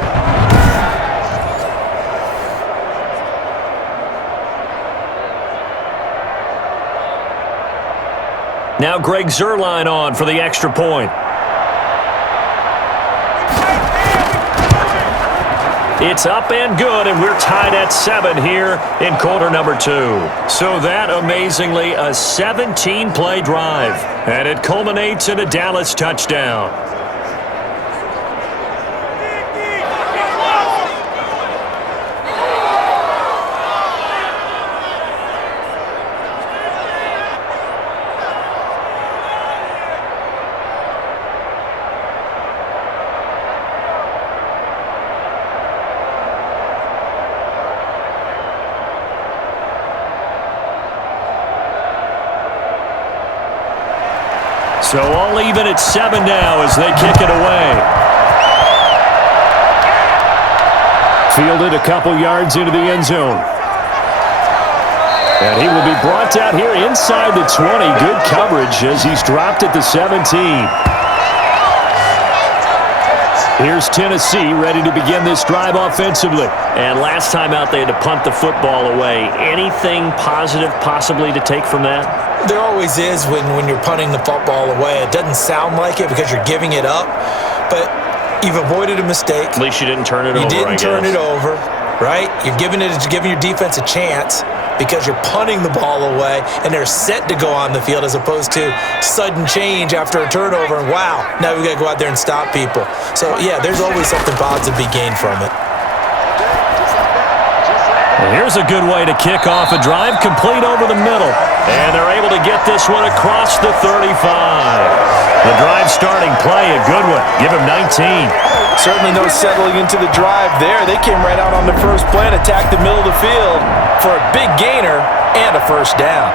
Now Greg Zuerlein on for the extra point. It's up and good, and we're tied at 7 here in quarter number 2. So that, amazingly, a 17-play drive, and it culminates in a Dallas touchdown. So all even at 7 now as they kick it away. Fielded a couple yards into the end zone. And he will be brought down here inside the 20. Good coverage as he's dropped at the 17. Here's Tennessee ready to begin this drive offensively. And last time out they had to punt the football away. Anything positive possibly to take from that? There always is when you're punting the football away. It doesn't sound like it because you're giving it up, but you've avoided a mistake. At least you didn't turn it over, You didn't turn it over, right? You're giving your defense a chance because you're punting the ball away, and they're set to go on the field as opposed to sudden change after a turnover, and wow, now we've got to go out there and stop people. So, yeah, there's always something positive to be gained from it. Here's a good way to kick off a drive, complete over the middle. And they're able to get this one across the 35. The drive starting play, a good one. Give him 19. Certainly no settling into the drive there. They came right out on the first play and attacked the middle of the field for a big gainer and a first down.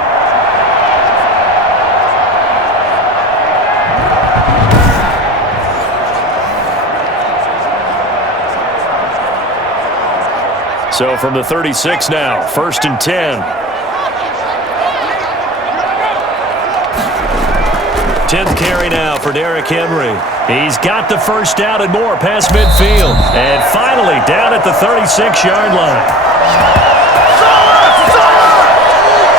So from the 36 now, 1st and 10. 10th carry now for Derrick Henry. He's got the first down and more past midfield. And finally down at the 36-yard line.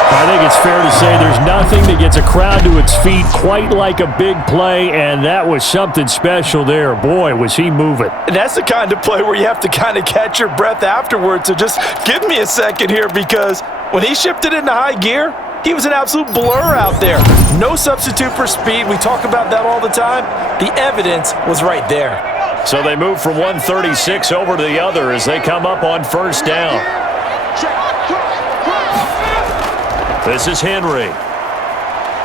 I think it's fair to say there's nothing that gets a crowd to its feet quite like a big play, and that was something special there. Boy, was he moving. And that's the kind of play where you have to kind of catch your breath afterwards. So just give me a second here, because when he shifted into high gear, he was an absolute blur out there. No substitute for speed. We talk about that all the time. The evidence was right there. So they move from 136 over to the other as they come up on first down. This is Henry.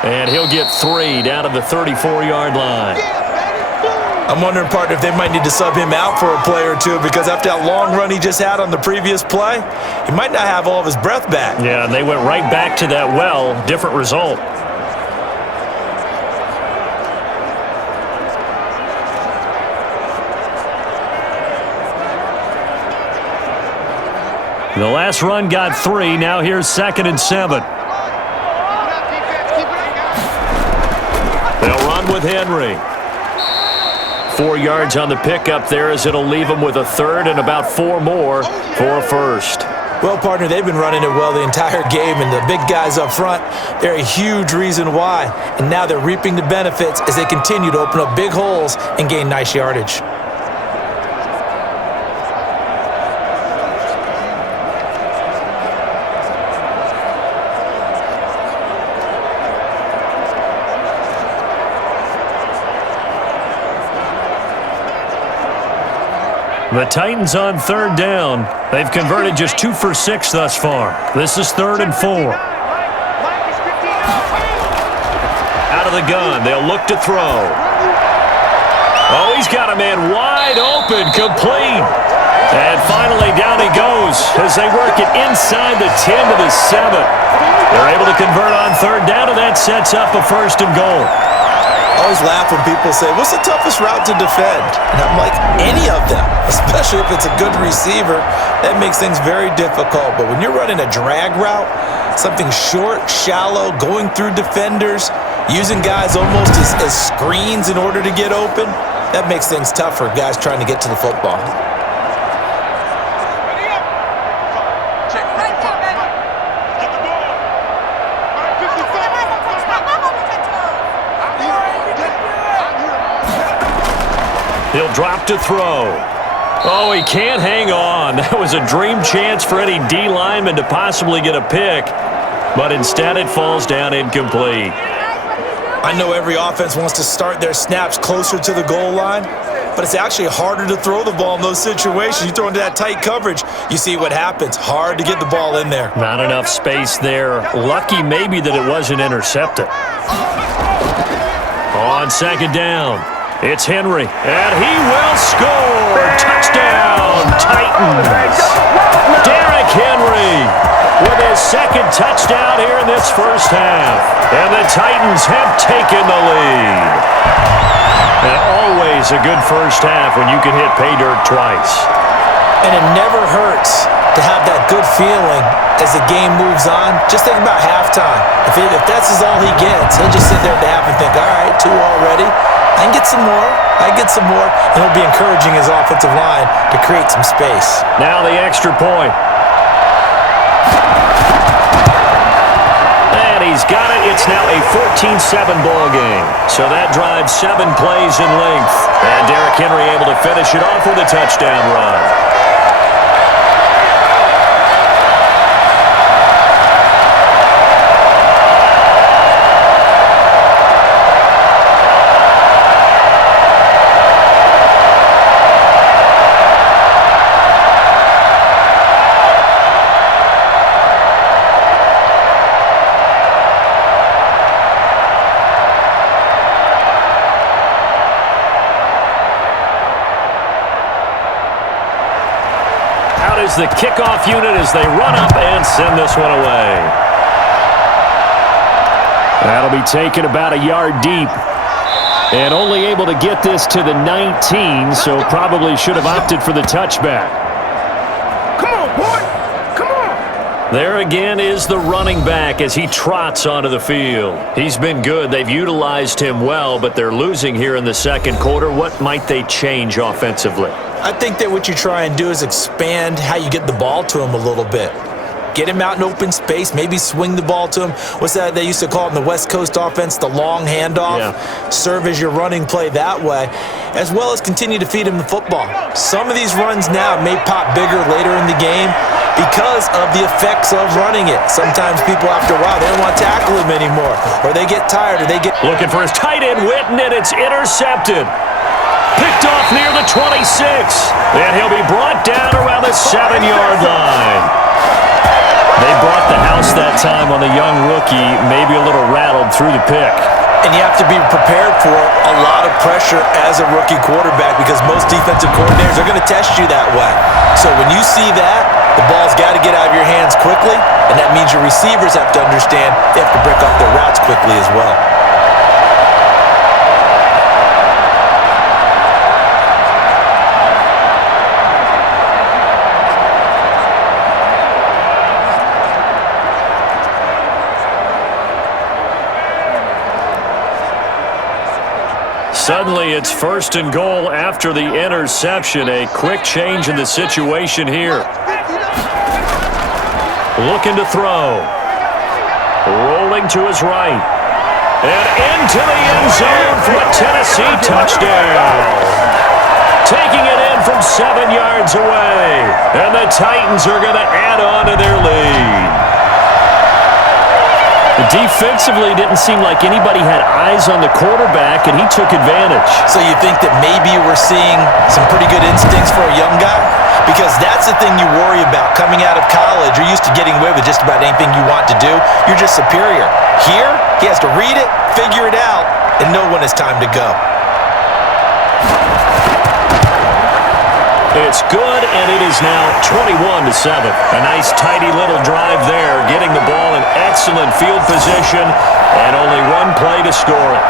And he'll get 3 down to the 34-yard line. I'm wondering, partner, if they might need to sub him out for a play or two, because after that long run he just had on the previous play, he might not have all of his breath back. Yeah, and they went right back to that well. Different result. The last run got 3. Now here's 2nd and 7. They'll run with Henry. 4 yards on the pickup there, as it'll leave them with a 3rd and about 4 more for a 1st. Well, partner, they've been running it well the entire game, and the big guys up front, they're a huge reason why. And now they're reaping the benefits as they continue to open up big holes and gain nice yardage. The Titans on 3rd down. They've converted just 2 for 6 thus far. This is 3rd and 4. Out of the gun, they'll look to throw. Oh, he's got a man wide open, complete. And finally down he goes as they work it inside the 10 to the 7. They're able to convert on 3rd down, and that sets up a 1st and goal. I always laugh when people say, what's the toughest route to defend? And I'm like, any of them, especially if it's a good receiver. That makes things very difficult. But when you're running a drag route, something short, shallow, going through defenders, using guys almost as screens in order to get open, that makes things tough for guys trying to get to the football. He'll drop to throw. Oh, he can't hang on. That was a dream chance for any D lineman to possibly get a pick, but instead it falls down incomplete. I know every offense wants to start their snaps closer to the goal line, but it's actually harder to throw the ball in those situations. You throw into that tight coverage, you see what happens. Hard to get the ball in there. Not enough space there. Lucky maybe that it wasn't intercepted. On 2nd down, it's Henry, and he will score. Touchdown, Titans. Derrick Henry with his 2nd touchdown here in this first half. And the Titans have taken the lead. And always a good first half when you can hit pay dirt twice. And it never hurts to have that good feeling as the game moves on. Just think about halftime. If that's all he gets, he'll just sit there at the half and think, all right, 2 already. I can get some more. And it'll be encouraging his offensive line to create some space. Now the extra point. And he's got it. It's now a 14-7 ball game. So that drives 7 plays in length. And Derrick Henry able to finish it off with a touchdown run. Is the kickoff unit as they run up and send this one away. That'll be taken about a yard deep. And only able to get this to the 19, so probably should have opted for the touchback. Come on, boy! Come on! There again is the running back as he trots onto the field. He's been good. They've utilized him well, but they're losing here in the 2nd quarter. What might they change offensively? I think that what you try and do is expand how you get the ball to him a little bit. Get him out in open space, maybe swing the ball to him. What's that they used to call it in the West Coast offense, the long handoff? Yeah. Serve as your running play that way, as well as continue to feed him the football. Some of these runs now may pop bigger later in the game because of the effects of running it. Sometimes people, after a while, they don't want to tackle him anymore, or they get tired, or they get... Looking for his tight end, Witten, and it's intercepted. Picked off near the 26. And he'll be brought down around the 7-yard line. They brought the house that time on the young rookie, maybe a little rattled through the pick. And you have to be prepared for a lot of pressure as a rookie quarterback because most defensive coordinators are going to test you that way. So when you see that, the ball's got to get out of your hands quickly, and that means your receivers have to understand they have to break off their routes quickly as well. Suddenly, it's 1st and goal after the interception. A quick change in the situation here. Looking to throw. Rolling to his right. And into the end zone for a Tennessee touchdown. Taking it in from 7 yards away. And the Titans are going to add on to their lead. Defensively, didn't seem like anybody had eyes on the quarterback, and he took advantage. So you think that maybe we're seeing some pretty good instincts for a young guy? Because that's the thing you worry about. Coming out of college, you're used to getting away with just about anything you want to do. You're just superior. Here, he has to read it, figure it out, and know when it's time to go. It's good, and it is now 21-7. A nice, tidy little drive there, getting the ball in excellent field position, and only one play to score it.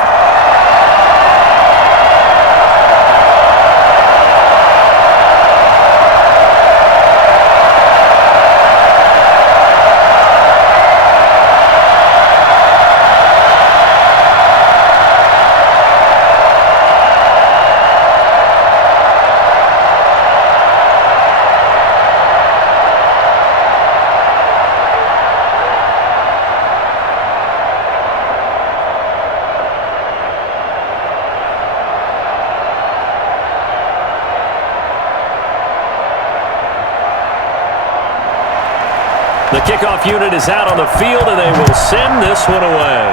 The kickoff unit is out on the field, and they will send this one away.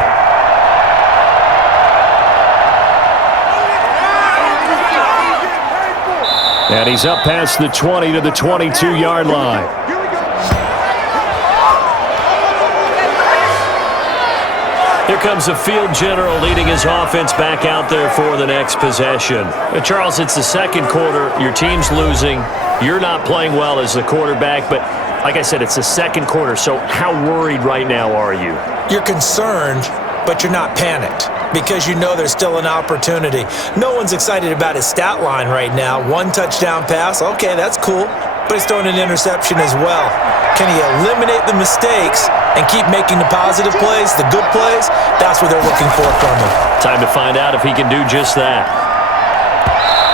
And he's up past the 20 to the 22-yard line. Here comes the field general leading his offense back out there for the next possession. Charles, it's the second quarter. Your team's losing. You're not playing well as the quarterback, but like I said, it's the second quarter, so how worried right now are you? You're concerned, but you're not panicked because you know there's still an opportunity. No one's excited about his stat line right now. 1 touchdown pass, okay, that's cool, but he's throwing an interception as well. Can he eliminate the mistakes and keep making the positive plays, the good plays? That's what they're looking for from him. Time to find out if he can do just that.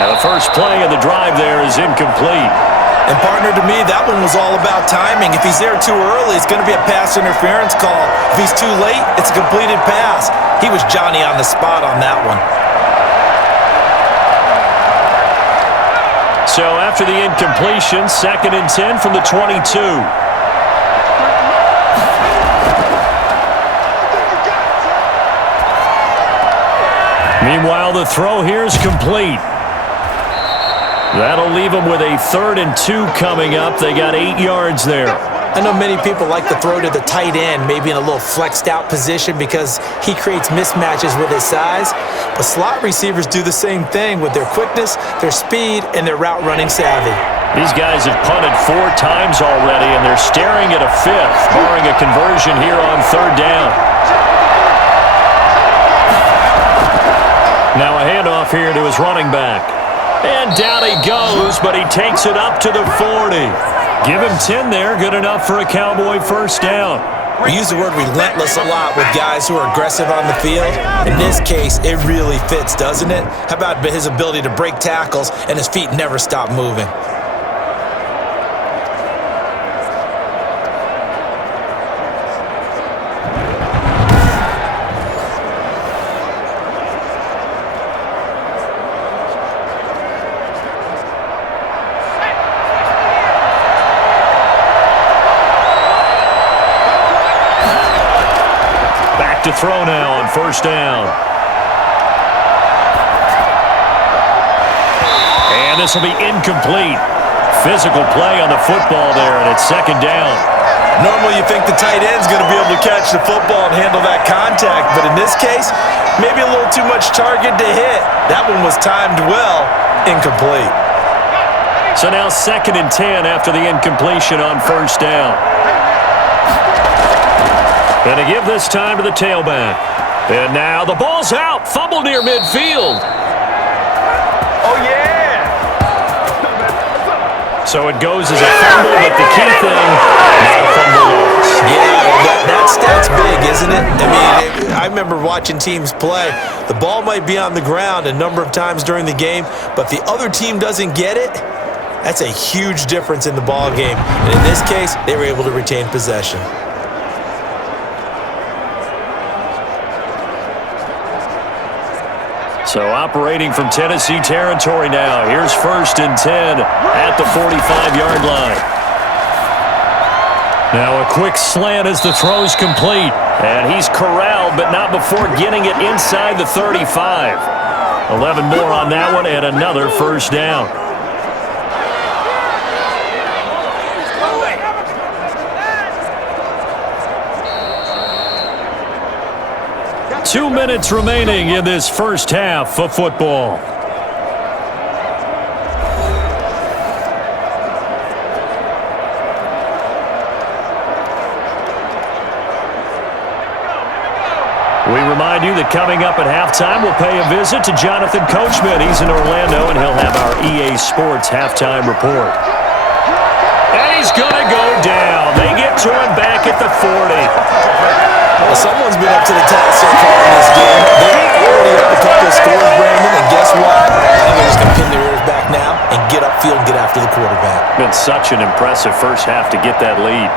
Now the first play of the drive there is incomplete. And partner, to me, that one was all about timing. If he's there too early, it's going to be a pass interference call. If he's too late, it's a completed pass. He was Johnny on the spot on that one. So after the incompletion, 2nd and 10 from the 22. Meanwhile, the throw here is complete. That'll leave them with a 3rd and 2 coming up. They got 8 yards there. I know many people like to throw to the tight end, maybe in a little flexed out position because he creates mismatches with his size. But slot receivers do the same thing with their quickness, their speed, and their route running savvy. These guys have punted 4 times already, and they're staring at a 5th, barring a conversion here on 3rd down. Now a handoff here to his running back. And down he goes, but he takes it up to the 40. Give him 10 there, good enough for a Cowboy first down. We use the word relentless a lot with guys who are aggressive on the field. In this case, it really fits, doesn't it? How about his ability to break tackles and his feet never stop moving? to throw now on first down. And this will be incomplete. Physical play on the football there, and it's second down. Normally you think the tight end's going to be able to catch the football and handle that contact, but in this case, maybe a little too much target to hit. That one was timed well, incomplete. So now 2nd and 10 after the incompletion on first down. And to give this time to the tailback. And now the ball's out. Fumble near midfield. Oh, yeah. So it goes as a fumble, but the key thing, not a fumble loss. Yeah, that stat's big, isn't it? I mean, I remember watching teams play. The ball might be on the ground a number of times during the game, but if the other team doesn't get it, that's a huge difference in the ball game. And in this case, they were able to retain possession. So operating from Tennessee territory now. Here's 1st and 10 at the 45-yard line. Now a quick slant as the throw's complete. And he's corralled, but not before getting it inside the 35. 11 more on that one and another first down. Two minutes remaining in this first half of football. We remind you that coming up at halftime, we'll pay a visit to Jonathan Coachman. He's in Orlando, and he'll have our EA Sports halftime report. And he's going to go down. They get to him back at the 40. Well, someone's been up to the task so far in this game. They're already up a couple of scores, Brandon, and guess what? I think they're just going to pin their ears back now and get upfield and get after the quarterback. Been such an impressive first half to get that lead.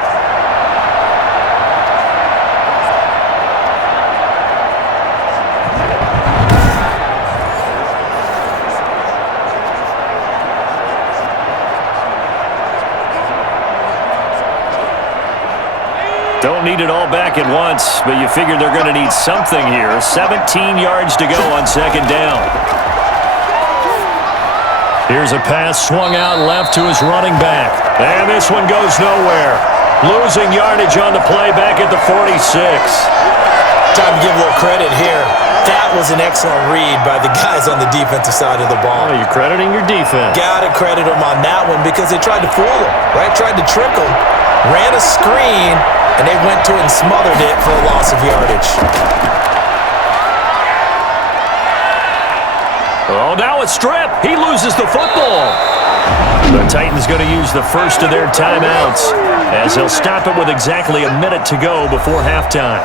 Don't need it all back at once, but you figure they're going to need something here. 17 yards to go on second down. Here's a pass swung out left to his running back. And this one goes nowhere. Losing yardage on the play back at the 46. Time to give a little credit here. That was an excellent read by the guys on the defensive side of the ball. Oh, you're crediting your defense. Got to credit them on that one because they tried to fool them, right? Tried to trick them, ran a screen, and they went to it and smothered it for a loss of yardage. Oh, now a strip. He loses the football. The Titans going to use the first of their timeouts as they'll stop it with exactly a minute to go before halftime.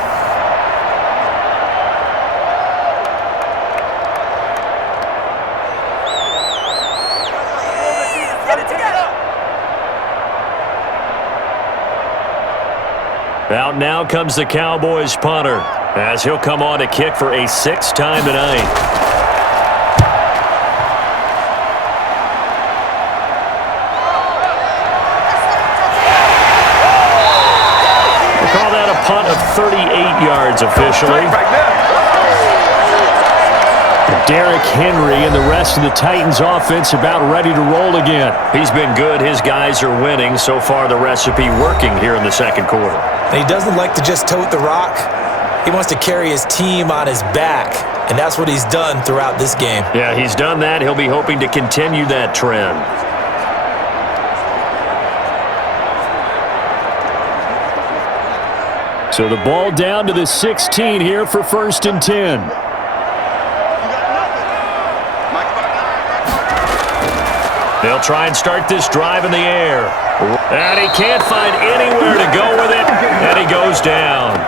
Out now comes the Cowboys punter as he'll come on to kick for a 6th time tonight. We'll call that a punt of 38 yards officially. Derrick Henry and the rest of the Titans offense about ready to roll again. He's been good. His guys are winning. So far, the recipe working here in the second quarter. And he doesn't like to just tote the rock. He wants to carry his team on his back, and that's what he's done throughout this game. Yeah, he's done that. He'll be hoping to continue that trend. So the ball down to the 16 here for 1st and 10. They'll try and start this drive in the air. And he can't find anywhere to go with it. And he goes down.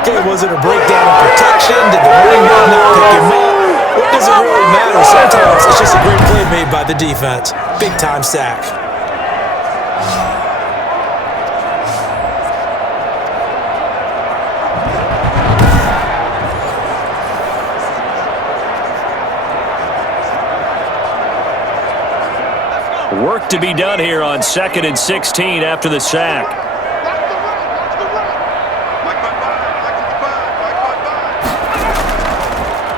Okay, was it a breakdown of protection? Did the running back not pick him up? What does it really matter? Sometimes it's just a great play made by the defense. Big-time sack. Work to be done here on 2nd and 16 after the sack.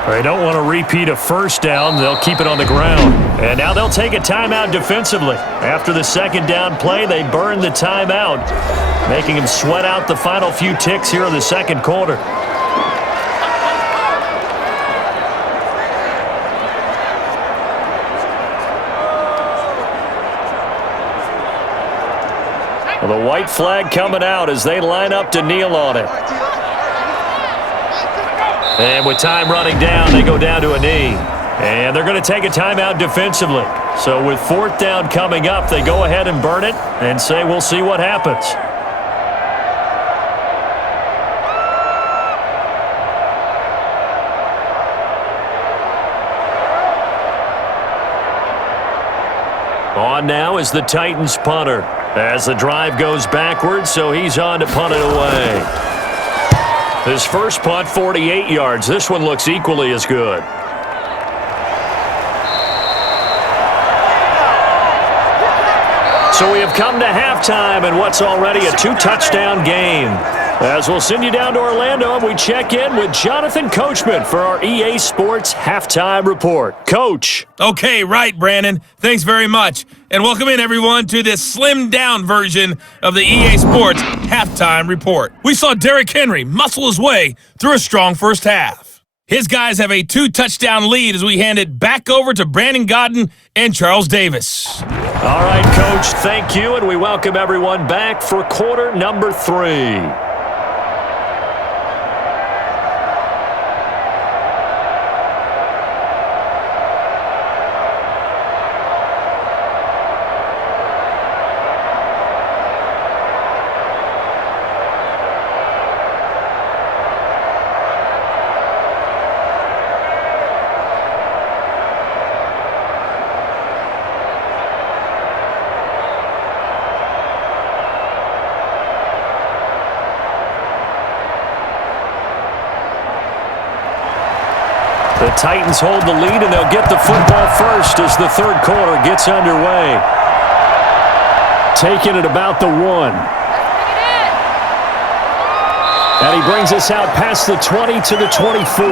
They don't want to repeat a first down. They'll keep it on the ground. And now they'll take a timeout defensively. After the second down play, they burn the timeout, making them sweat out the final few ticks here in the second quarter. Well, the white flag coming out as they line up to kneel on it. And with time running down, they go down to a knee. And they're going to take a timeout defensively. So with fourth down coming up, they go ahead and burn it and say we'll see what happens. On now is the Titans punter as the drive goes backwards, so he's on to punt it away. His first punt, 48 yards. This one looks equally as good. So we have come to halftime in what's already a two-touchdown game. As we'll send you down to Orlando, and we check in with Jonathan Coachman for our EA Sports Halftime Report. Coach. Okay, right, Brandon. Thanks very much. And welcome in, everyone, to this slimmed-down version of the EA Sports Halftime Report. We saw Derrick Henry muscle his way through a strong first half. His guys have a two-touchdown lead as we hand it back over to Brandon Godden and Charles Davis. All right, Coach, thank you, and we welcome everyone back for quarter number 3. The Titans hold the lead, and they'll get the football first as the third quarter gets underway. Taking it about the 1. And he brings us out past the 20 to the 24.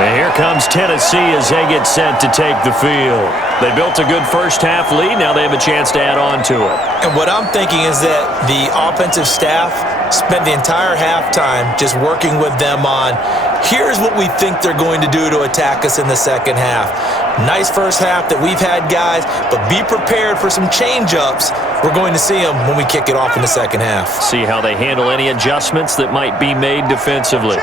And here comes Tennessee as they get set to take the field. They built a good first half lead. Now they have a chance to add on to it. And what I'm thinking is that the offensive staff spent the entire halftime just working with them on, here's what we think they're going to do to attack us in the second half. Nice first half that we've had, guys, but be prepared for some change-ups. We're going to see them when we kick it off in the second half. See how they handle any adjustments that might be made defensively.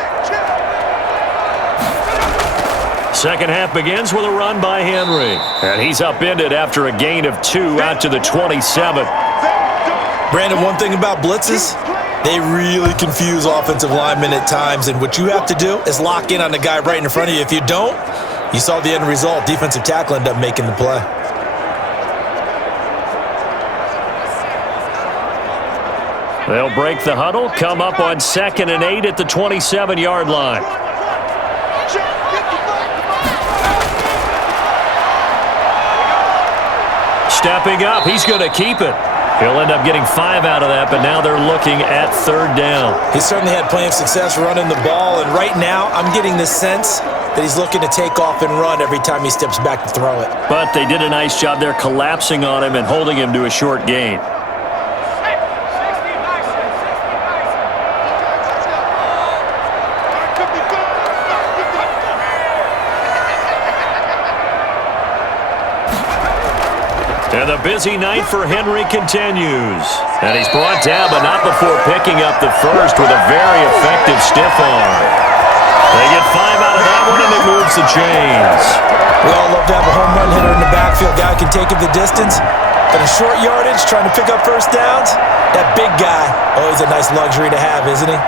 Second half begins with a run by Henry. And he's upended after a gain of 2 out to the 27. Brandon, one thing about blitzes, they really confuse offensive linemen at times. And what you have to do is lock in on the guy right in front of you. If you don't, you saw the end result. Defensive tackle ended up making the play. They'll break the huddle, come up on 2nd and 8 at the 27-yard line. Stepping up, he's going to keep it. He'll end up getting 5 out of that, but now they're looking at third down. He certainly had plenty of success running the ball, and right now I'm getting the sense that he's looking to take off and run every time he steps back to throw it. But they did a nice job there collapsing on him and holding him to a short gain. And the busy night for Henry continues. And he's brought down, but not before picking up the first with a very effective stiff arm. They get 5 out of that one, and it moves the chains. We all love to have a home run hitter in the backfield. Guy can take it the distance. But in short yardage, trying to pick up first downs, that big guy, always a nice luxury to have, isn't he?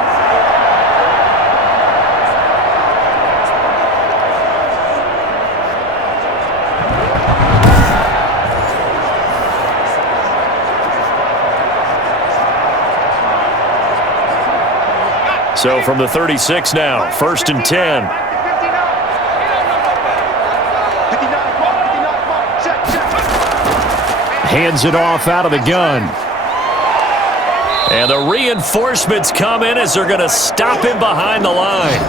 So from the 36 now, 1st and 10. Hands it off out of the gun. And the reinforcements come in as they're going to stop him behind the line.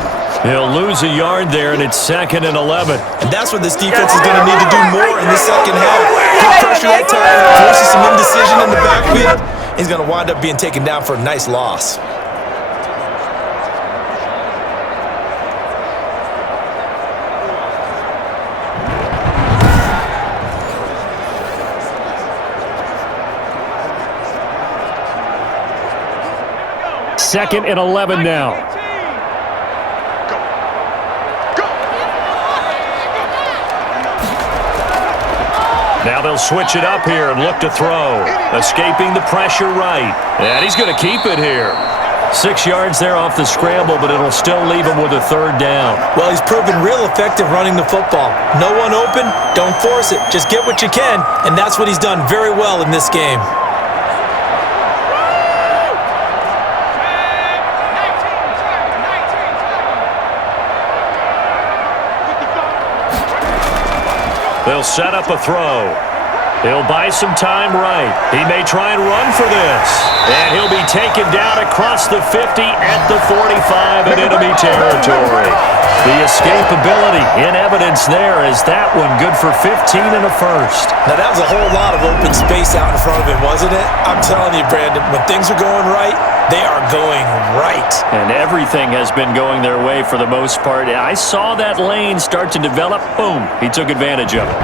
He'll lose a yard there, and it's 2nd and 11. And that's what this defense is going to need to do more in the second half. Put pressure that time, forces some indecision in the backfield. He's going to wind up being taken down for a nice loss. Second and 11 now. Now they'll switch it up here and look to throw. Escaping the pressure right. And he's going to keep it here. 6 yards there off the scramble, but it'll still leave him with a 3rd down. Well, he's proven real effective running the football. No one open, don't force it. Just get what you can, and that's what he's done very well in this game. They'll set up a throw. He'll buy some time right. He may try and run for this. And he'll be taken down across the 50 at the 45 in enemy territory. The escapability in evidence there as that one good for 15 and a first. Now, that was a whole lot of open space out in front of him, wasn't it? I'm telling you, Brandon, when things are going right, they are going right. And everything has been going their way for the most part. I saw that lane start to develop. Boom. He took advantage of it.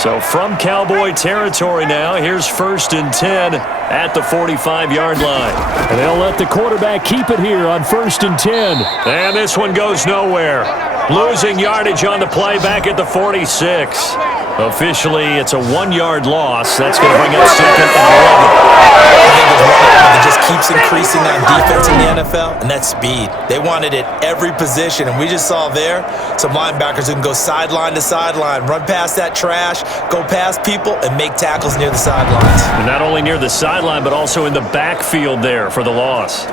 So from Cowboy territory now, here's 1st and 10 at the 45-yard line. And they'll let the quarterback keep it here on 1st and 10. And this one goes nowhere. Losing yardage on the play back at the 46. Officially, it's a 1-yard loss. That's going to bring up 2nd and 11. I think there's one element that just keeps increasing on defense in the NFL, and that's speed. They want it at every position, and we just saw there some linebackers who can go sideline to sideline, run past that trash, go past people, and make tackles near the sidelines. And not only near the sideline, but also in the backfield there for the loss.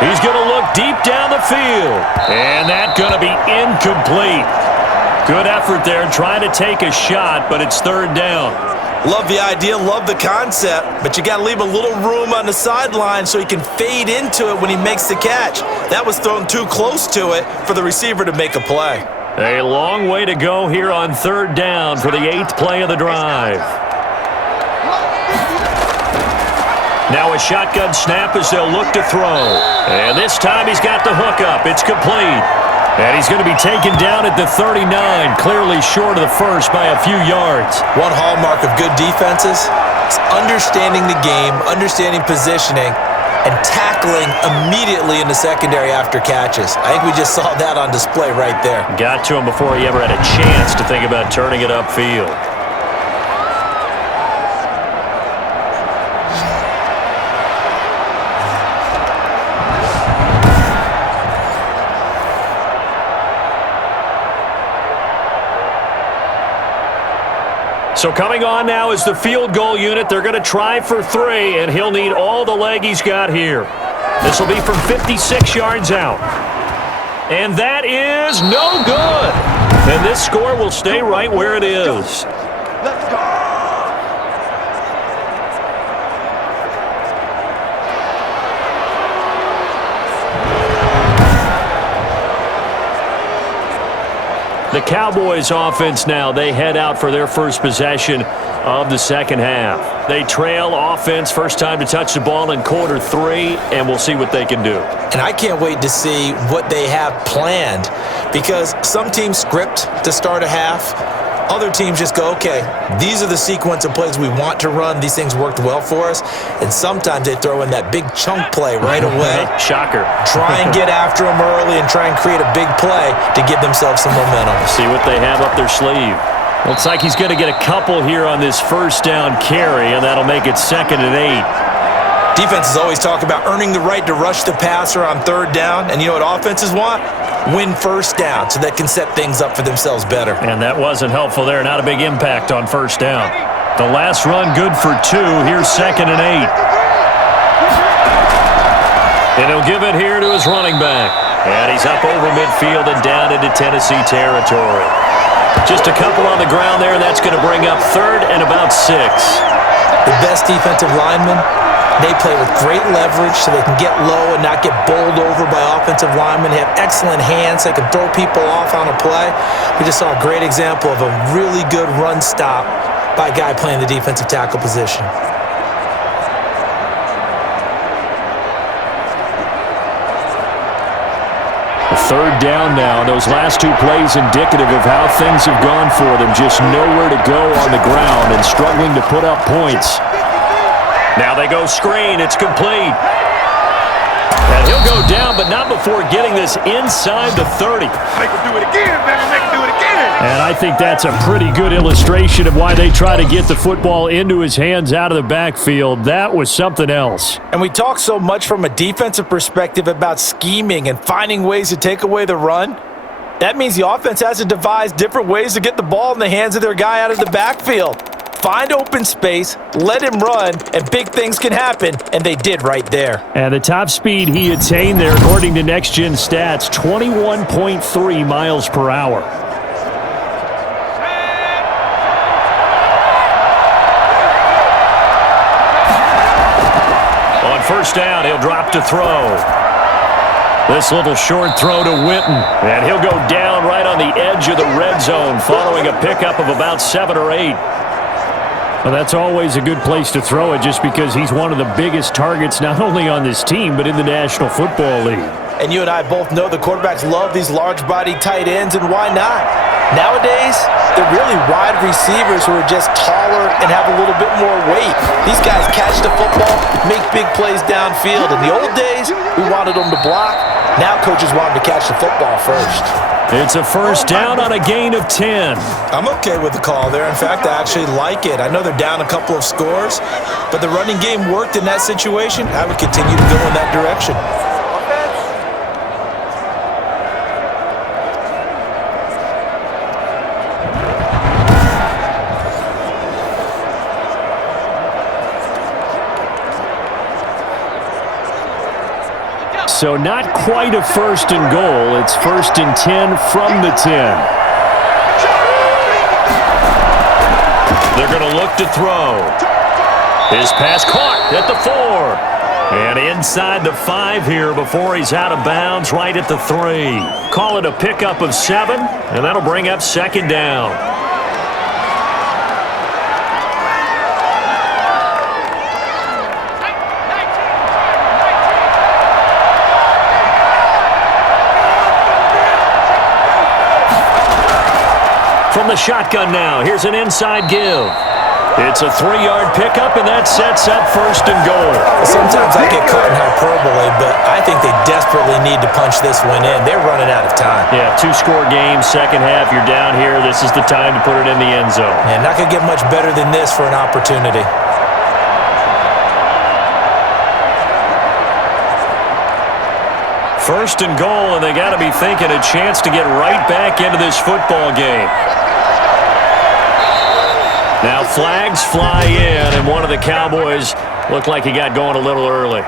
He's going to look deep down the field. And that's going to be incomplete. Good effort there trying to take a shot, but it's 3rd down. Love the idea, love the concept, but you got to leave a little room on the sideline so he can fade into it when he makes the catch. That was thrown too close to it for the receiver to make a play. A long way to go here on 3rd down for the 8th play of the drive. Now a shotgun snap as they'll look to throw. And this time he's got the hook up. It's complete. And he's going to be taken down at the 39, clearly short of the first by a few yards. One hallmark of good defenses is understanding the game, understanding positioning, and tackling immediately in the secondary after catches. I think we just saw that on display right there. Got to him before he ever had a chance to think about turning it upfield. So coming on now is the field goal unit. They're going to try for 3, and he'll need all the leg he's got here. This will be from 56 yards out. And that is no good. And this score will stay right where it is. Let's go. The Cowboys offense now, they head out for their first possession of the second half. They trail offense, first time to touch the ball in quarter 3, and we'll see what they can do. And I can't wait to see what they have planned, because some teams script to start a half. Other teams just go, okay, these are the sequence of plays we want to run. These things worked well for us. And sometimes they throw in that big chunk play right away. Shocker. Try and get after them early and try and create a big play to give themselves some momentum. See what they have up their sleeve. Looks like he's going to get a couple here on this first down carry, and that'll make it 2nd and 8. Defenses always talk about earning the right to rush the passer on 3rd down. And you know what offenses want? Win first down so they can set things up for themselves better. And that wasn't helpful there. Not a big impact on first down. The last run good for 2. Here's 2nd and 8. And he'll give it here to his running back. And he's up over midfield and down into Tennessee territory. Just a couple on the ground there. That's going to bring up 3rd and about 6. The best defensive linemen, they play with great leverage so they can get low and not get bowled over by offensive linemen. They have excellent hands. They can throw people off on a play. We just saw a great example of a really good run stop by a guy playing the defensive tackle position. Third down now. Those last 2 plays indicative of how things have gone for them. Just nowhere to go on the ground and struggling to put up points. Now they go screen. It's complete. And he'll go down, but not before getting this inside the 30. Make him do it again, baby. Make him do it again. And I think that's a pretty good illustration of why they try to get the football into his hands out of the backfield. That was something else. And we talk so much from a defensive perspective about scheming and finding ways to take away the run. That means the offense has to devise different ways to get the ball in the hands of their guy out of the backfield. Find open space, let him run, and big things can happen, and they did right there. And the top speed he attained there, according to Next Gen Stats, 21.3 miles per hour. On first down, he'll drop to throw. This little short throw to Witten, and he'll go down right on the edge of the red zone following a pickup of about 7 or 8. Well, that's always a good place to throw it just because he's one of the biggest targets not only on this team but in the National Football League. And you and I both know the quarterbacks love these large-bodied tight ends, and why not? Nowadays, they're really wide receivers who are just taller and have a little bit more weight. These guys catch the football, make big plays downfield. In the old days, we wanted them to block. Now coaches want them to catch the football first. It's a first down on a gain of 10. I'm okay with the call there. In fact, I actually like it. I know they're down a couple of scores, but the running game worked in that situation. I would continue to go in that direction. So not quite a first and goal. It's 1st and 10 from the 10. They're going to look to throw. His pass caught at the 4. And inside the 5 here before he's out of bounds right at the 3. Call it a pickup of 7, and that'll bring up 2nd down. From the shotgun now, here's an inside give. It's a 3-yard pickup, and that sets up 1st and goal. Sometimes I get caught in hyperbole, but I think they desperately need to punch this one in. They're running out of time. Yeah, 2-score game, second half, you're down here. This is the time to put it in the end zone. Yeah, not going to get much better than this for an opportunity. First and goal, and they got to be thinking a chance to get right back into this football game. Now flags fly in, and one of the Cowboys looked like he got going a little early.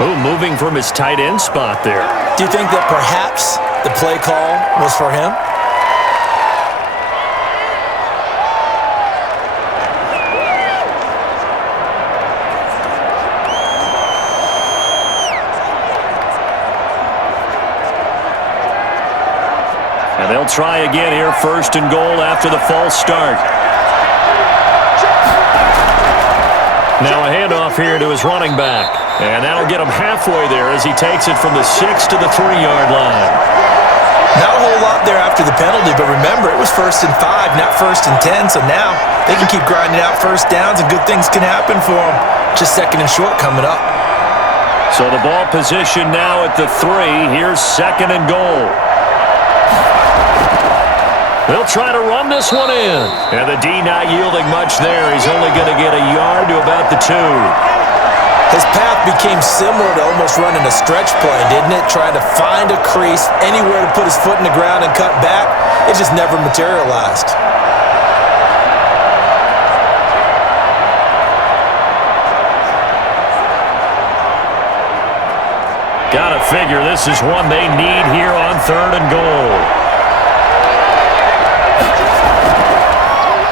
Ooh, moving from his tight end spot there. Do you think that perhaps the play call was for him? And they'll try again here, 1st and goal after the false start. Now a handoff here to his running back. And that'll get him halfway there as he takes it from the 6 to the 3-yard line. Not a whole lot there after the penalty, but remember, it was 1st and 5, not 1st and 10, so now they can keep grinding out first downs and good things can happen for them. Just 2nd and short coming up. So the ball position now at the 3. Here's 2nd and goal. They'll try to run this one in. And the D not yielding much there. He's only going to get a yard to about the 2. His path became similar to almost running a stretch play, didn't it? Trying to find a crease, anywhere to put his foot in the ground and cut back. It just never materialized. Figure this is one they need here on 3rd and goal.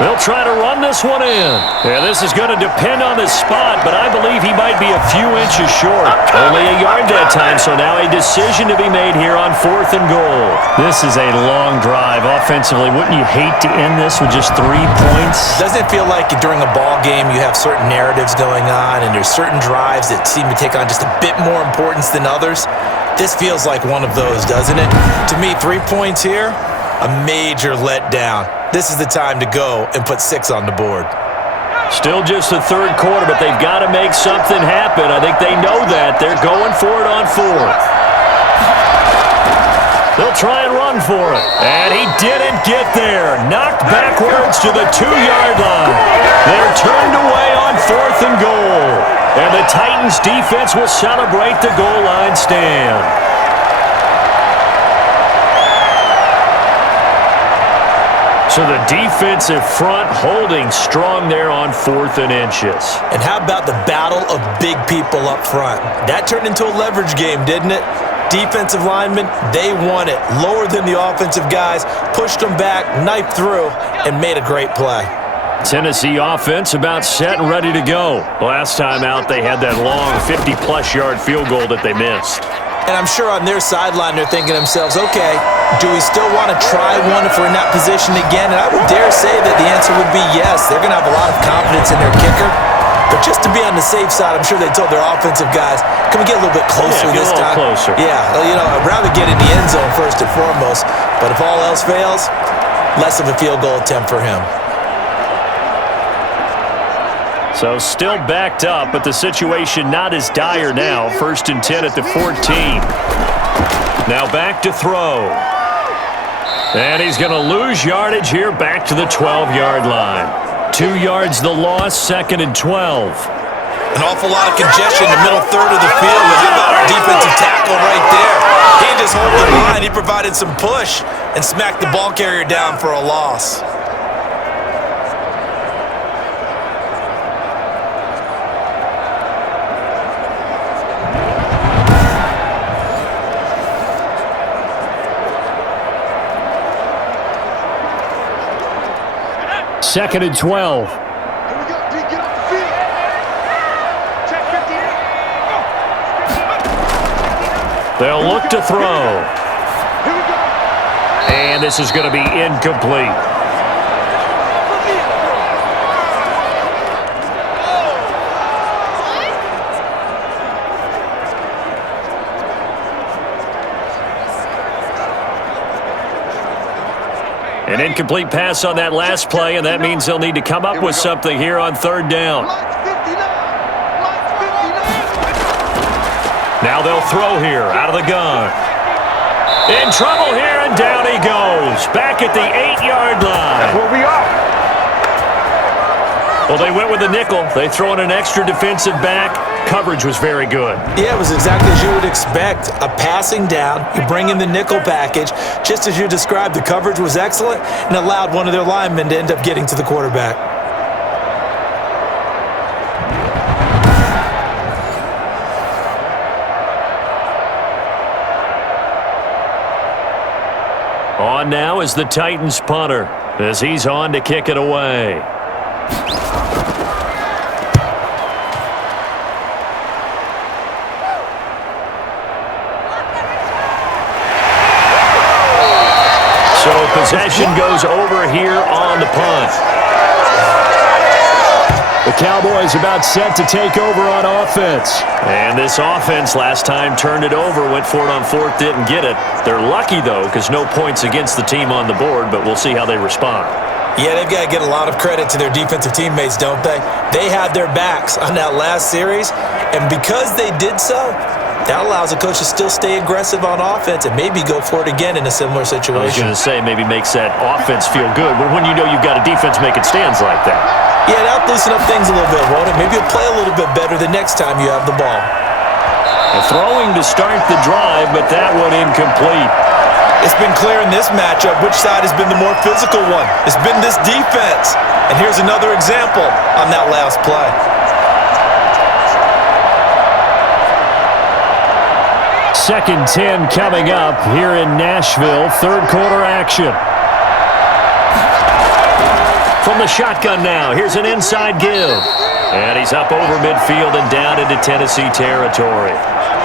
They'll try to run this one in. Yeah, this is going to depend on the spot, but I believe he might be a few inches short. Only a yard that time, so now a decision to be made here on 4th and goal. This is a long drive offensively. Wouldn't you hate to end this with just 3 points? Doesn't it feel like during a ball game you have certain narratives going on and there's certain drives that seem to take on just a bit more importance than others? This feels like one of those, doesn't it? To me, 3 points here, a major letdown. This is the time to go and put 6 on the board. Still just the 3rd quarter, but they've got to make something happen. I think they know that. They're going for it on 4th. They'll try and run for it. And he didn't get there. Knocked backwards to the 2-yard line. They're turned away on 4th and goal. And the Titans defense will celebrate the goal line stand. So the defensive front holding strong there on 4th and inches. And how about the battle of big people up front? That turned into a leverage game, didn't it? Defensive linemen, they won it. Lower than the offensive guys, pushed them back, knifed through, and made a great play. Tennessee offense about set and ready to go. Last time out, they had that long 50-plus yard field goal that they missed. And I'm sure on their sideline they're thinking to themselves, okay, do we still want to try one if we're in that position again? And I would dare say that the answer would be yes. They're going to have a lot of confidence in their kicker. But just to be on the safe side, I'm sure they told their offensive guys, can we get a little bit closer this time? Closer. Yeah, well, I'd rather get in the end zone first and foremost. But if all else fails, less of a field goal attempt for him. So still backed up, but the situation not as dire now. 1st and 10 at the 14. Now back to throw. And he's going to lose yardage here back to the 12-yard line. 2 yards the loss, 2nd and 12. An awful lot of congestion in the middle third of the field. How about our defensive tackle right there? He didn't just hold the line. He provided some push and smacked the ball carrier down for a loss. Second and 12. Here we go, D, get off the field. Check 58. Go. They'll look to throw. Here we go. And this is going to be incomplete. An incomplete pass on that last play, and that means they'll need to come up with something here on 3rd down. Now they'll throw here out of the gun. In trouble here, and down he goes. Back at the 8-yard line. That's where we are. Well, they went with the nickel. They throw in an extra defensive back. Coverage was very good. Yeah, it was exactly as you would expect. A passing down, you bring in the nickel package. Just as you described, the coverage was excellent and allowed one of their linemen to end up getting to the quarterback. On now is the Titans punter as he's on to kick it away. So possession goes over here on the punt. The Cowboys about set to take over on offense. And this offense last time turned it over, went for it on 4th, didn't get it. They're lucky, though, because no points against the team on the board, but we'll see how they respond. Yeah, they've got to get a lot of credit to their defensive teammates, don't they? They had their backs on that last series, and because they did so, that allows a coach to still stay aggressive on offense and maybe go for it again in a similar situation. I was going to say maybe makes that offense feel good, but when you know you've got a defense making stands like that. Yeah, that'll loosen up things a little bit, won't it? Maybe you'll play a little bit better the next time you have the ball. Throwing to start the drive, but that one incomplete. It's been clear in this matchup which side has been the more physical one. It's been this defense. And here's another example on that last play. 2nd 10 coming up here in Nashville. Third quarter action. From the shotgun now, here's an inside give. And he's up over midfield and down into Tennessee territory.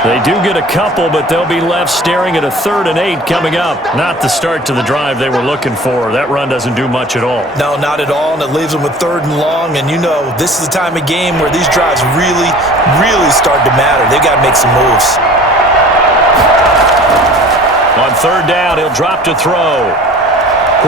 They do get a couple, but they'll be left staring at a 3rd and 8 coming up. Not the start to the drive they were looking for. That run doesn't do much at all. No, not at all, and it leaves them with 3rd and long. And you know, this is the time of game where these drives really, really start to matter. They've got to make some moves. On 3rd down, he'll drop to throw.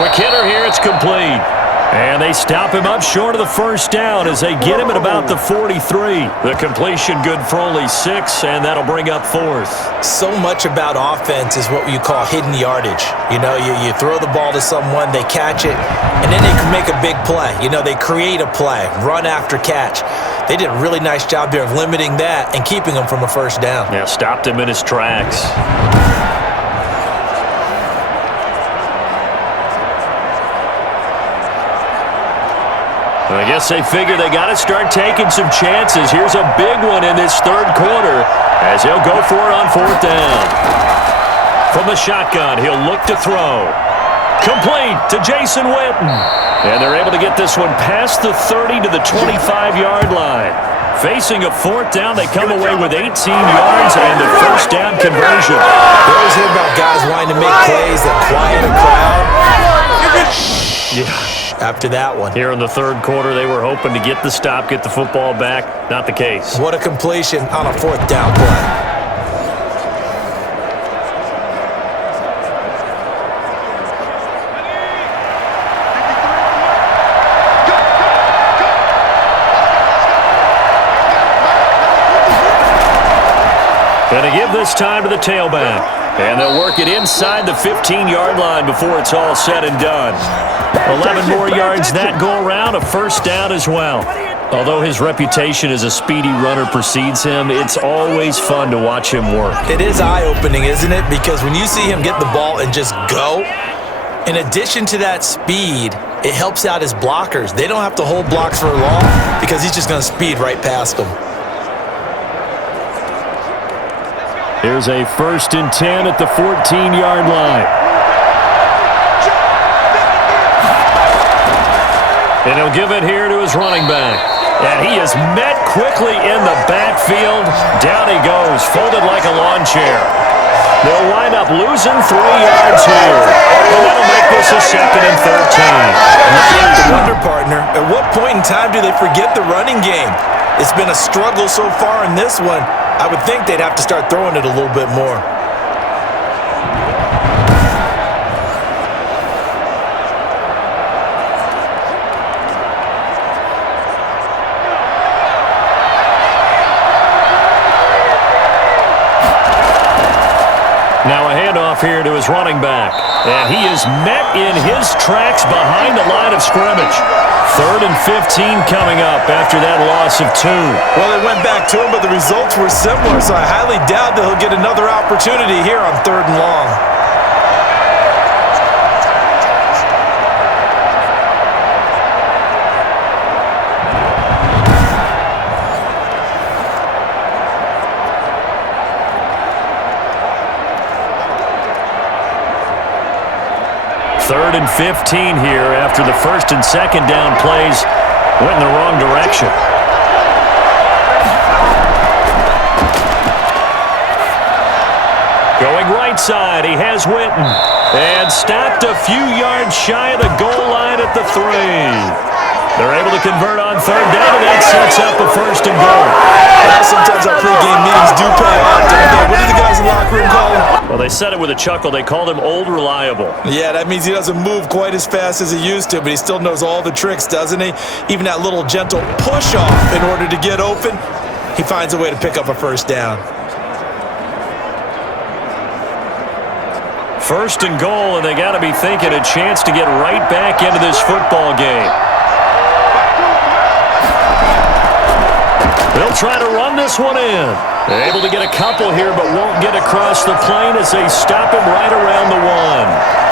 Quick hitter here, it's complete. And they stop him up short of the 1st down as they get him at about the 43. The completion good for only 6, and that'll bring up 4th. So much about offense is what you call hidden yardage. You know, you throw the ball to someone, they catch it, and then they can make a big play. You know, they create a play, run after catch. They did a really nice job there of limiting that and keeping him from a 1st down. Yeah, stopped him in his tracks. I guess they figure they got to start taking some chances. Here's a big one in this 3rd quarter as he'll go for it on 4th down. From the shotgun, he'll look to throw. Complete to Jason Witten. And they're able to get this one past the 30 to the 25-yard line. Facing a 4th down, they come away with 18 yards and the 1st down conversion. They always hear about guys wanting to make plays that quiet a crowd. Yeah. After that one. Here in the 3rd quarter, they were hoping to get the stop, get the football back. Not the case. What a completion on a 4th down play. Going to give this time to the tailback. And they'll work it inside the 15-yard line before it's all said and done. 11 more yards that go around, a 1st down as well. Although his reputation as a speedy runner precedes him, it's always fun to watch him work. It is eye-opening, isn't it? Because when you see him get the ball and just go, in addition to that speed, it helps out his blockers. They don't have to hold blocks for long because he's just going to speed right past them. Here's a 1st and 10 at the 14-yard line. And he'll give it here to his running back. And he is met quickly in the backfield. Down he goes, folded like a lawn chair. They'll wind up losing 3 yards here. And that'll make this a 2nd and 13. And you have to wonder, partner, at what point in time do they forget the running game? It's been a struggle so far in this one. I would think they'd have to start throwing it a little bit more. Now a handoff here to his running back. And he is met in his tracks behind the line of scrimmage. 3rd and 15 coming up after that loss of 2. Well, they went back to him, but the results were similar, so I highly doubt that he'll get another opportunity here on 3rd and long. Third and 15 here after the 1st and 2nd down plays went in the wrong direction. Going right side, he has Witten. And stopped a few yards shy of the goal line at the 3. They're able to convert on 3rd down, and that sets up a 1st and goal. Well, sometimes our pregame meetings do pay off. What do the guys in the locker room call him? Well, they said it with a chuckle. They called him Old Reliable. Yeah, that means he doesn't move quite as fast as he used to, but he still knows all the tricks, doesn't he? Even that little gentle push-off in order to get open, he finds a way to pick up a 1st down. 1st and goal, and they got to be thinking a chance to get right back into this football game. They'll try to run this one in. They're able to get a couple here, but won't get across the plane as they stop him right around the 1.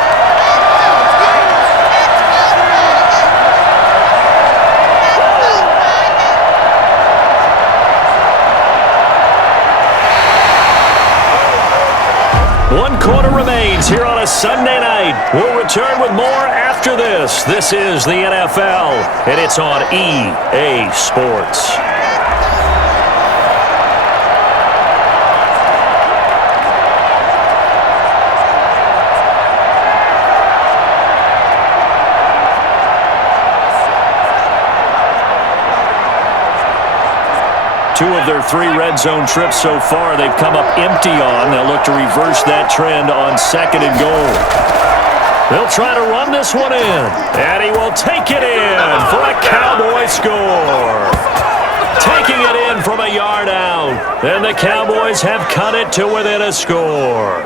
1 quarter remains here on a Sunday night. We'll return with more after this. This is the NFL, and it's on EA Sports. Two of their 3 red zone trips so far, they've come up empty on. They'll look to reverse that trend on 2nd and goal. They'll try to run this one in, and he will take it in for a Cowboy score. Taking it in from a yard out, and the Cowboys have cut it to within a score.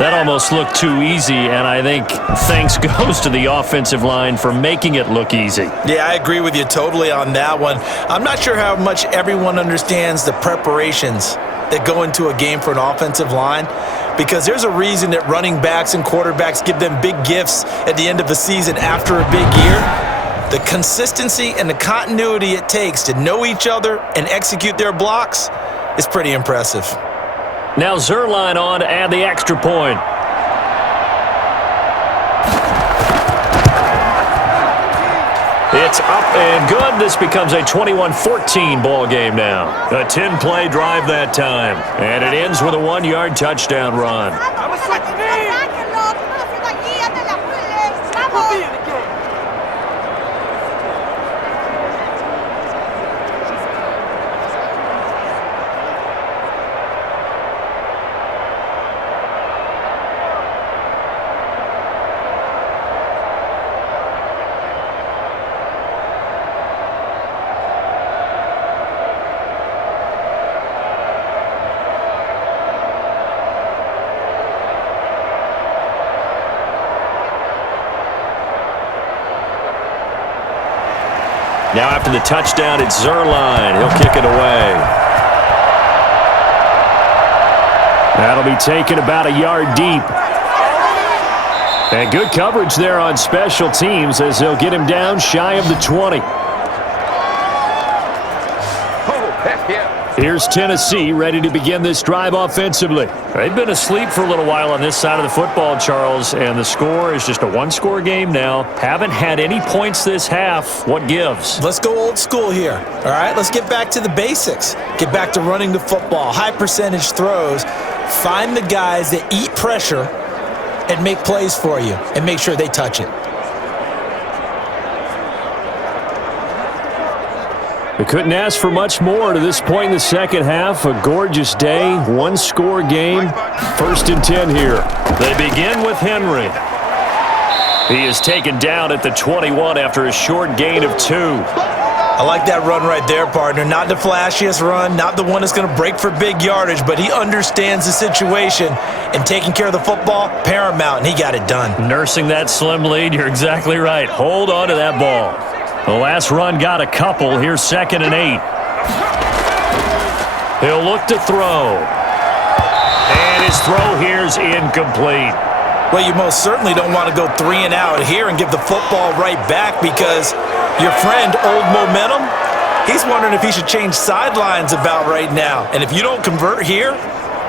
That almost looked too easy, and I think thanks goes to the offensive line for making it look easy. Yeah, I agree with you totally on that one. I'm not sure how much everyone understands the preparations that go into a game for an offensive line, because there's a reason that running backs and quarterbacks give them big gifts at the end of the season after a big year. The consistency and the continuity it takes to know each other and execute their blocks is pretty impressive. Now Zerline on to add the extra point. It's up and good. This becomes a 21-14 ball game now. A 10-play drive that time. And it ends with a 1-yard touchdown run. Now after the touchdown, it's Zerline. He'll kick it away. That'll be taken about a yard deep. And good coverage there on special teams as they'll get him down shy of the 20. Here's Tennessee ready to begin this drive offensively. They've been asleep for a little while on this side of the football, Charles, and the score is just a 1-score game now. Haven't had any points this half. What gives? Let's go old school here, all right? Let's get back to the basics. Get back to running the football, high percentage throws. Find the guys that eat pressure and make plays for you and make sure they touch it. We couldn't ask for much more to this point in the second half. A gorgeous day, 1-score game. 1st and 10 here. They begin with Henry. He is taken down at the 21 after a short gain of 2. I like that run right there, partner. Not the flashiest run, not the one that's going to break for big yardage, but he understands the situation, and taking care of the football, paramount, and he got it done. Nursing that slim lead, you're exactly right. Hold on to that ball. The last run got a couple. Here's 2nd and 8. He'll look to throw. And his throw here's incomplete. Well, you most certainly don't want to go 3 and out here and give the football right back, because your friend, Old Momentum, he's wondering if he should change sidelines about right now. And if you don't convert here,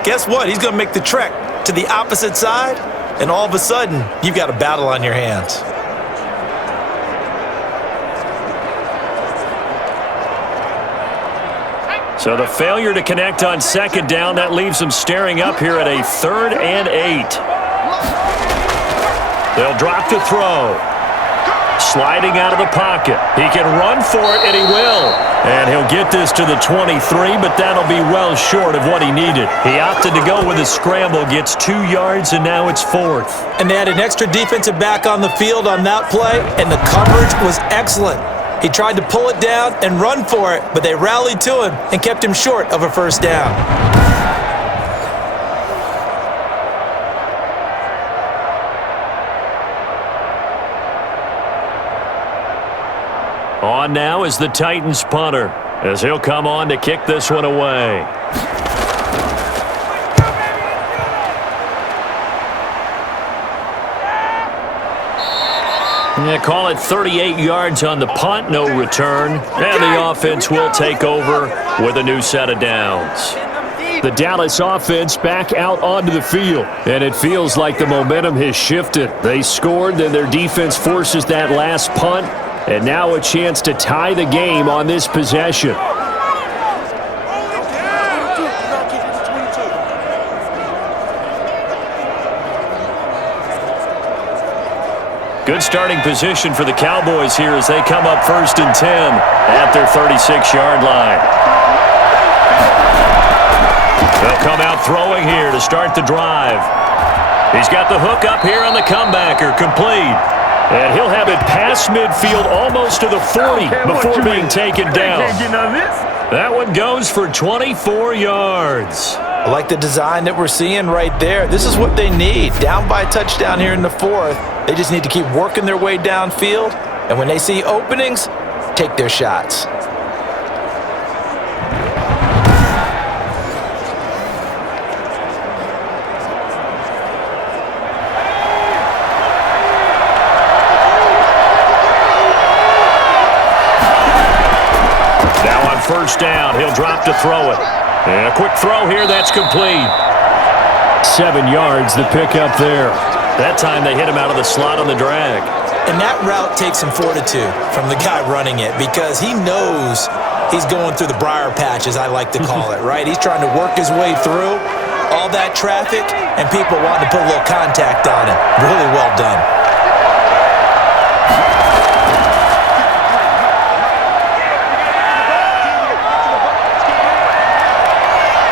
guess what? He's going to make the trek to the opposite side, and all of a sudden, you've got a battle on your hands. So the failure to connect on 2nd down, that leaves them staring up here at a 3rd and 8. They'll drop to throw. Sliding out of the pocket. He can run for it, and he will. And he'll get this to the 23, but that'll be well short of what he needed. He opted to go with a scramble, gets 2 yards, and now it's 4th. And they had an extra defensive back on the field on that play, and the coverage was excellent. He tried to pull it down and run for it, but they rallied to him and kept him short of a 1st down. On now is the Titans punter, as he'll come on to kick this one away. They call it 38 yards on the punt, no return. And the offense will take over with a new set of downs. The Dallas offense back out onto the field. And it feels like the momentum has shifted. They scored, then their defense forces that last punt. And now a chance to tie the game on this possession. Good starting position for the Cowboys here as they come up 1st and 10 at their 36-yard line. They'll come out throwing here to start the drive. He's got the hook up here on the comebacker, complete. And he'll have it past midfield almost to the 40 before being taken down. That one goes for 24 yards. I like the design that we're seeing right there. This is what they need. Down by a touchdown here in the 4th. They just need to keep working their way downfield. And when they see openings, take their shots. Now on 1st down, he'll drop to throw it. And a quick throw here, that's complete. 7 yards, the pickup there. That time they hit him out of the slot on the drag. And that route takes some fortitude from the guy running it because he knows he's going through the briar patch, as I like to call it, right? He's trying to work his way through all that traffic and people wanting to put a little contact on him. Really well done.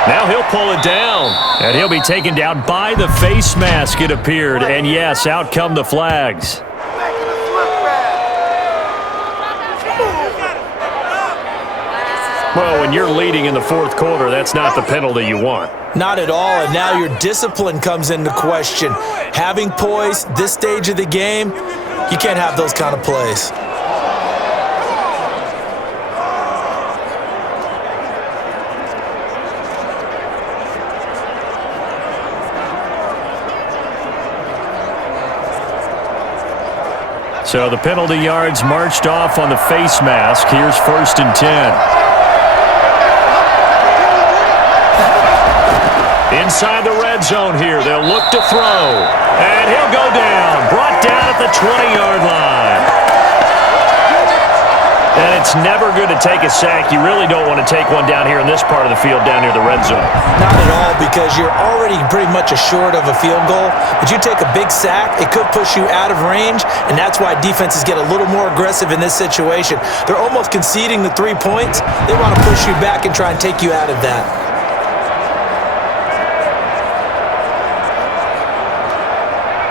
Now he'll pull it down, and he'll be taken down by the face mask, it appeared. And yes, out come the flags. Well, when you're leading in the 4th quarter, that's not the penalty you want. Not at all, and now your discipline comes into question. Having poise this stage of the game, you can't have those kind of plays. So the penalty yards marched off on the face mask. Here's 1st and 10. Inside the red zone here, they'll look to throw. And he'll go down, brought down at the 20-yard line. And it's never good to take a sack. You really don't want to take one down here in this part of the field down near the red zone. Not at all, because you're already pretty much assured of a field goal. But you take a big sack, it could push you out of range, and that's why defenses get a little more aggressive in this situation. They're almost conceding the 3 points. They want to push you back and try and take you out of that.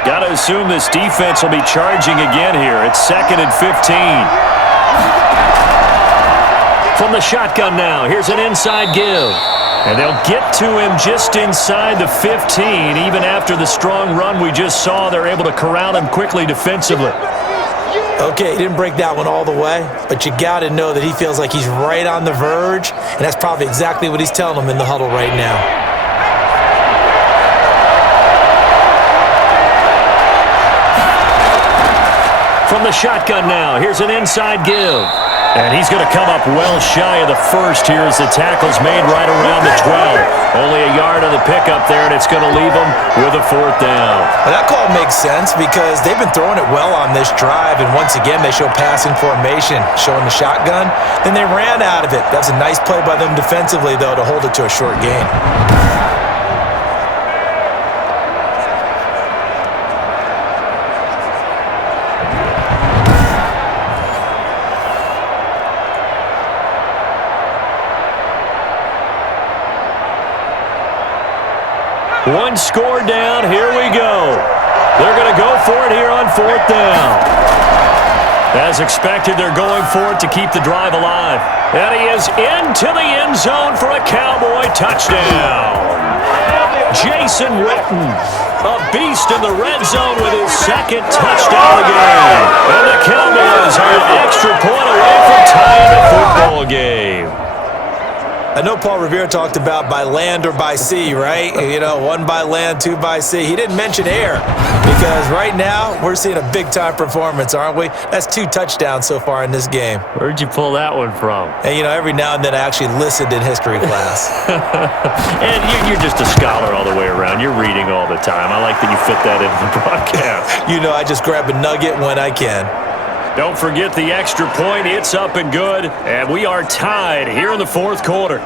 Got to assume this defense will be charging again here. It's 2nd and 15. From the shotgun now, here's an inside give. And they'll get to him just inside the 15. Even after the strong run we just saw, they're able to corral him quickly defensively. Okay, he didn't break that one all the way, but you got to know that he feels like he's right on the verge, and that's probably exactly what he's telling them in the huddle right now. From the shotgun now, here's an inside give. And he's going to come up well shy of the first here as the tackle's made right around the 12. Only a yard on the pickup there, and it's going to leave him with a 4th down. Well, that call makes sense because they've been throwing it well on this drive, and once again they show passing formation, showing the shotgun. Then they ran out of it. That's a nice play by them defensively, though, to hold it to a short gain. One score down, here we go. They're going to go for it here on 4th down. As expected, they're going for it to keep the drive alive. And he is into the end zone for a Cowboy touchdown. Jason Witten, a beast in the red zone with his 2nd touchdown of the game. And the Cowboys are an extra point away from tying the football game. I know Paul Revere talked about by land or by sea, right? You know, 1 by land, 2 by sea. He didn't mention air because right now we're seeing a big-time performance, aren't we? That's 2 touchdowns so far in this game. Where'd you pull that one from? And, you know, every now and then I actually listened in history class. And you're just a scholar all the way around. You're reading all the time. I like that you fit that into the broadcast. You know, I just grab a nugget when I can. Don't forget the extra point. It's up and good. And we are tied here in the fourth quarter.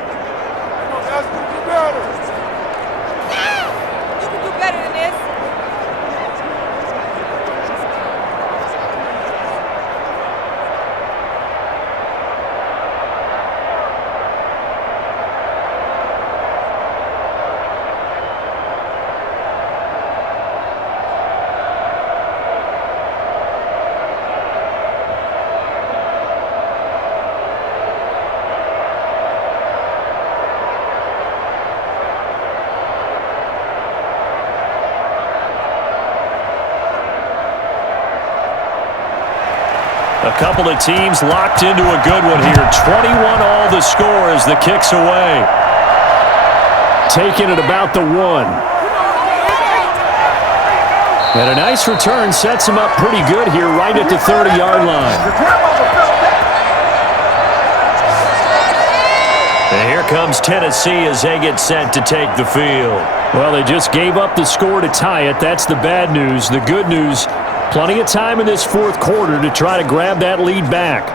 A couple of teams locked into a good one here. 21 all the score as the kick's away. Taking it about the 1. And a nice return sets him up pretty good here right at the 30-yard line. And here comes Tennessee as they get set to take the field. Well, they just gave up the score to tie it. That's the bad news. The good news, plenty of time in this fourth quarter to try to grab that lead back.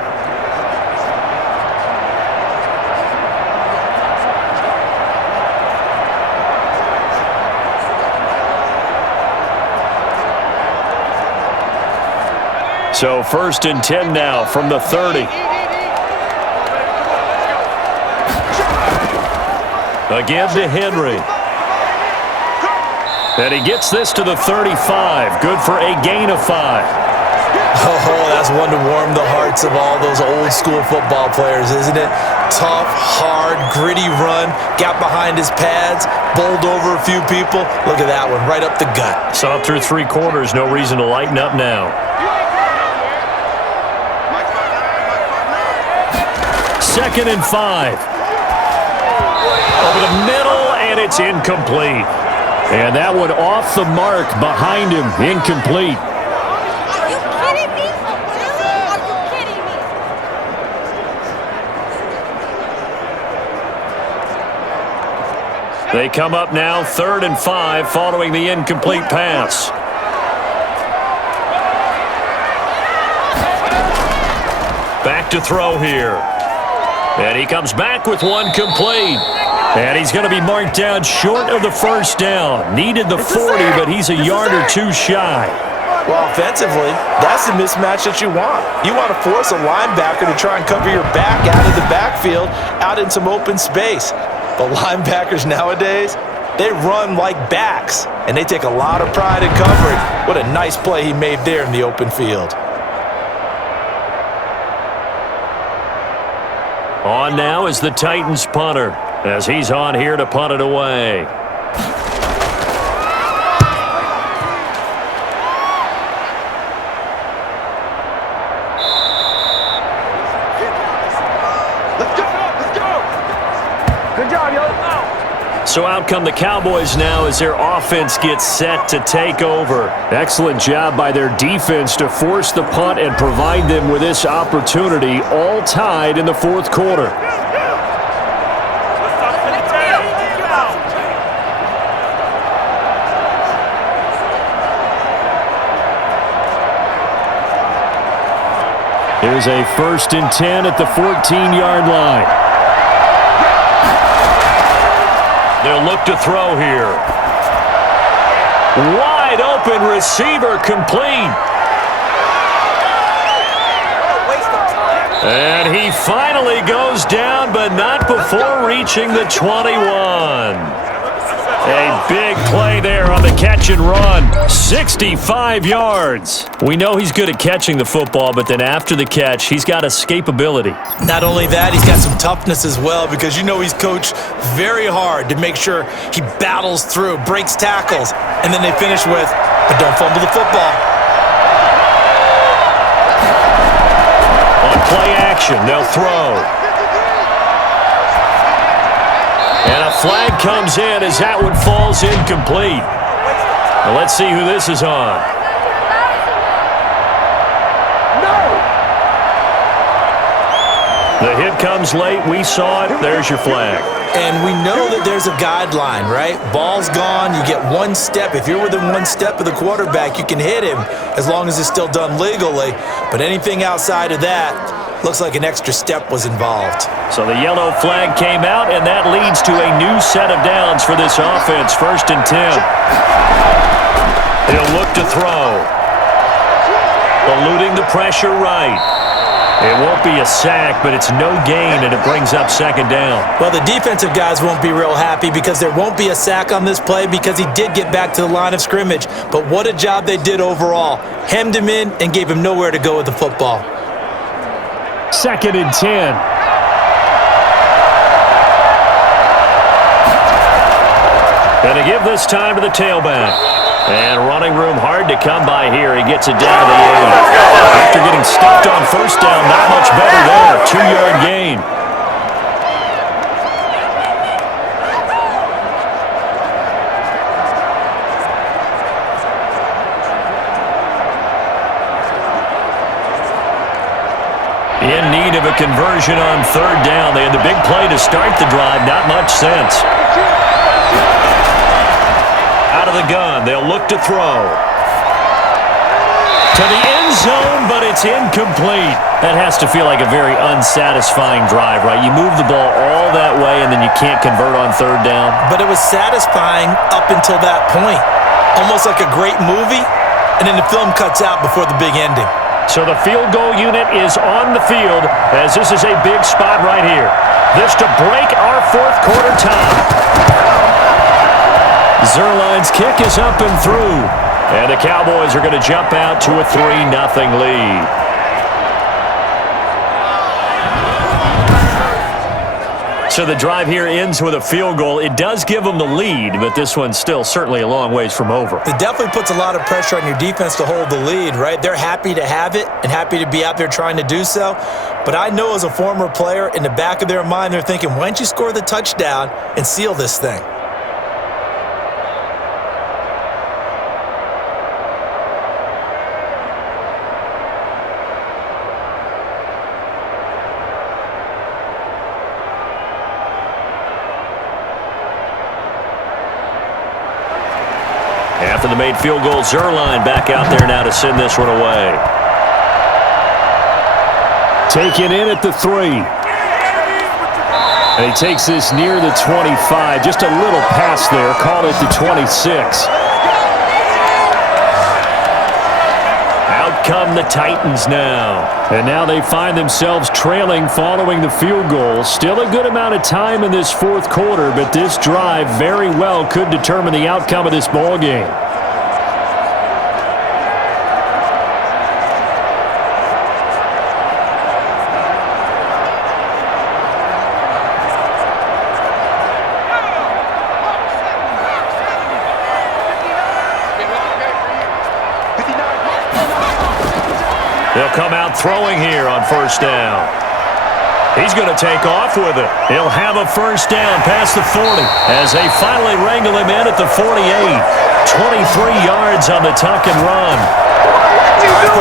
So 1st and 10 now from the 30. Again to Henry. And he gets this to the 35. Good for a gain of 5. Oh, that's one to warm the hearts of all those old school football players, isn't it? Tough, hard, gritty run. Got behind his pads, bowled over a few people. Look at that one, right up the gut. Saw through 3 quarters. No reason to lighten up now. 2nd and 5. Over the middle, and it's incomplete. And that one off the mark behind him, incomplete. Are you kidding me? Are you kidding me? They come up now 3rd and 5 following the incomplete pass. Back to throw here. And he comes back with one complete. And he's going to be marked down short of the first down. Needed the 40, but he's a yard or 2 shy. Well, offensively, that's the mismatch that you want. You want to force a linebacker to try and cover your back out of the backfield, out in some open space. But linebackers nowadays, they run like backs, and they take a lot of pride in covering. What a nice play he made there in the open field. On now is the Titans punter, as he's on here to punt it away. Good job, yo. So out come the Cowboys now as their offense gets set to take over. Excellent job by their defense to force the punt and provide them with this opportunity, all tied in the fourth quarter. Here's a 1st and 10 at the 14-yard line. They'll look to throw here. Wide open receiver complete. And he finally goes down, but not before reaching the 21. A big play there on the catch and run. 65 yards. We know he's good at catching the football, but then after the catch, he's got escapability. Not only that, he's got some toughness as well, because you know he's coached very hard to make sure he battles through, breaks tackles, and then they finish with, but don't fumble the football. On play action, they'll throw. And a flag comes in as that one falls incomplete. Now let's see who this is on. The hit comes late. We saw it. There's your flag. And we know that there's a guideline, right? Ball's gone. You get one step. If you're within one step of the quarterback, you can hit him as long as it's still done legally. But anything outside of that, looks like an extra step was involved. So the yellow flag came out, and that leads to a new set of downs for this offense. 1st and 10. He'll look to throw. Eluding the pressure right. It won't be a sack, but it's no gain, and it brings up 2nd down. Well, the defensive guys won't be real happy because there won't be a sack on this play because he did get back to the line of scrimmage. But what a job they did overall. Hemmed him in and gave him nowhere to go with the football. 2nd and 10. Going to give this time to the tailback. And running room hard to come by here. He gets it down to the 8. After getting stuffed on 1st down, not much better there. 2-yard gain. In need of a conversion on 3rd down. They had the big play to start the drive. Not much sense. Out of the gun. They'll look to throw. To the end zone, but it's incomplete. That has to feel like a very unsatisfying drive, right? You move the ball all that way, and then you can't convert on 3rd down. But it was satisfying up until that point. Almost like a great movie, and then the film cuts out before the big ending. So the field goal unit is on the field as this is a big spot right here. This to break our 4th quarter tie. Zerline's kick is up and through. And the Cowboys are going to jump out to a 3-0 lead. So the drive here ends with a field goal. It does give them the lead, but this one's still certainly a long ways from over. It definitely puts a lot of pressure on your defense to hold the lead, right? They're happy to have it and happy to be out there trying to do so. But I know as a former player, in the back of their mind, they're thinking, why don't you score the touchdown and seal this thing? After the made field goal, Zerline back out there now to send this one away. Taken in at the 3. And he takes this near the 25. Just a little pass there. Called it the 26. Out come the Titans now. And now they find themselves trailing following the field goal. Still a good amount of time in this 4th quarter, but this drive very well could determine the outcome of this ball game. They'll come out throwing here on 1st down. He's going to take off with it. He'll have a 1st down past the 40 as they finally wrangle him in at the 48. 23 yards on the tuck and run.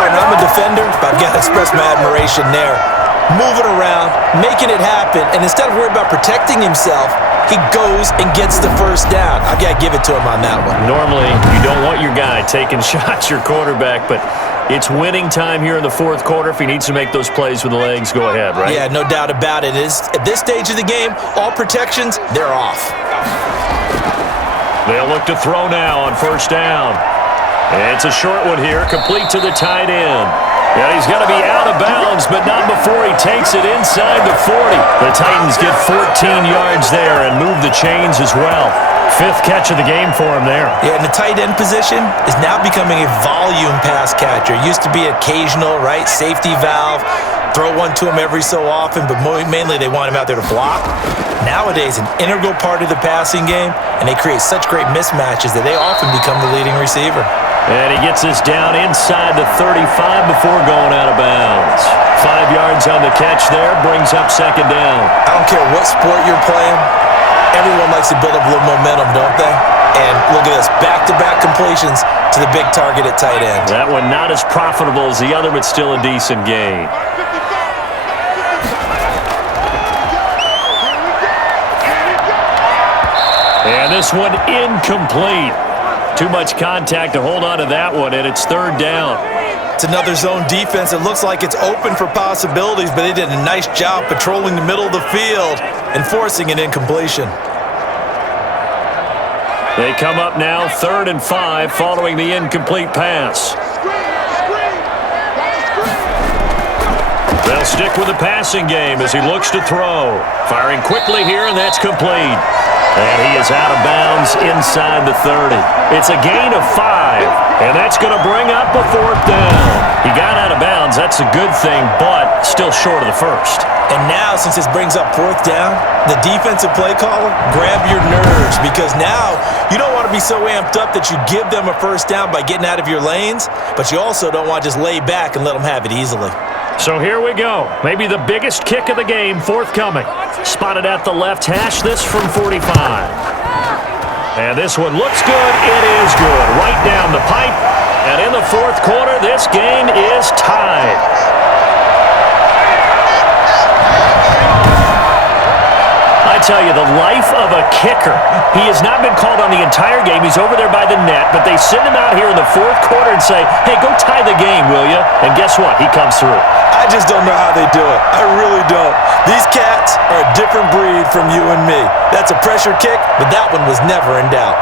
I'm a defender, but I've got to express my admiration there. Moving around, making it happen, and instead of worrying about protecting himself, he goes and gets the 1st down. I've got to give it to him on that one. Normally, you don't want your guy taking shots, your quarterback, but it's winning time here in the 4th quarter. If he needs to make those plays with the legs, go ahead, right? Yeah, no doubt about it. At this stage of the game, all protections, they're off. They'll look to throw now on 1st down. And it's a short one here, complete to the tight end. Yeah, he's going to be out of bounds, but not before he takes it inside the 40. The Titans get 14 yards there and move the chains as well. 5th catch of the game for him there. Yeah, and the tight end position is now becoming a volume pass catcher. It used to be occasional, right? Safety valve. Throw one to him every so often, but mainly they want him out there to block. Nowadays, an integral part of the passing game, and they create such great mismatches that they often become the leading receiver. And he gets this down inside the 35 before going out of bounds. 5 yards on the catch there, brings up 2nd down. I don't care what sport you're playing. Everyone likes to build up a little momentum, don't they? And look at this, back-to-back completions to the big target at tight end. That one not as profitable as the other, but still a decent gain. And this one incomplete. Too much contact to hold on to that one, and it's third down. It's another zone defense. It looks like it's open for possibilities, but they did a nice job patrolling the middle of the field and forcing an incompletion. They come up now 3rd and 5 following the incomplete pass. They'll stick with the passing game as he looks to throw. Firing quickly here, and that's complete. And he is out of bounds inside the 30. It's a gain of 5, and that's going to bring up a 4th down. He got out of bounds. That's a good thing, but still short of the first. And now, since this brings up 4th down, the defensive play caller, grab your nerves, because now you don't want to be so amped up that you give them a first down by getting out of your lanes, but you also don't want to just lay back and let them have it easily. So here we go. Maybe the biggest kick of the game forthcoming. Spotted at the left hash, this from 45. And this one looks good. It is good. Right down the pipe. And in the 4th quarter, this game is tied. I tell you, the life of a kicker. He has not been called on the entire game. He's over there by the net, but they send him out here in the 4th quarter and say, hey, go tie the game, will you? And guess what? He comes through. I just don't know how they do it. I really don't. These cats are a different breed from you and me. That's a pressure kick, but that one was never in doubt.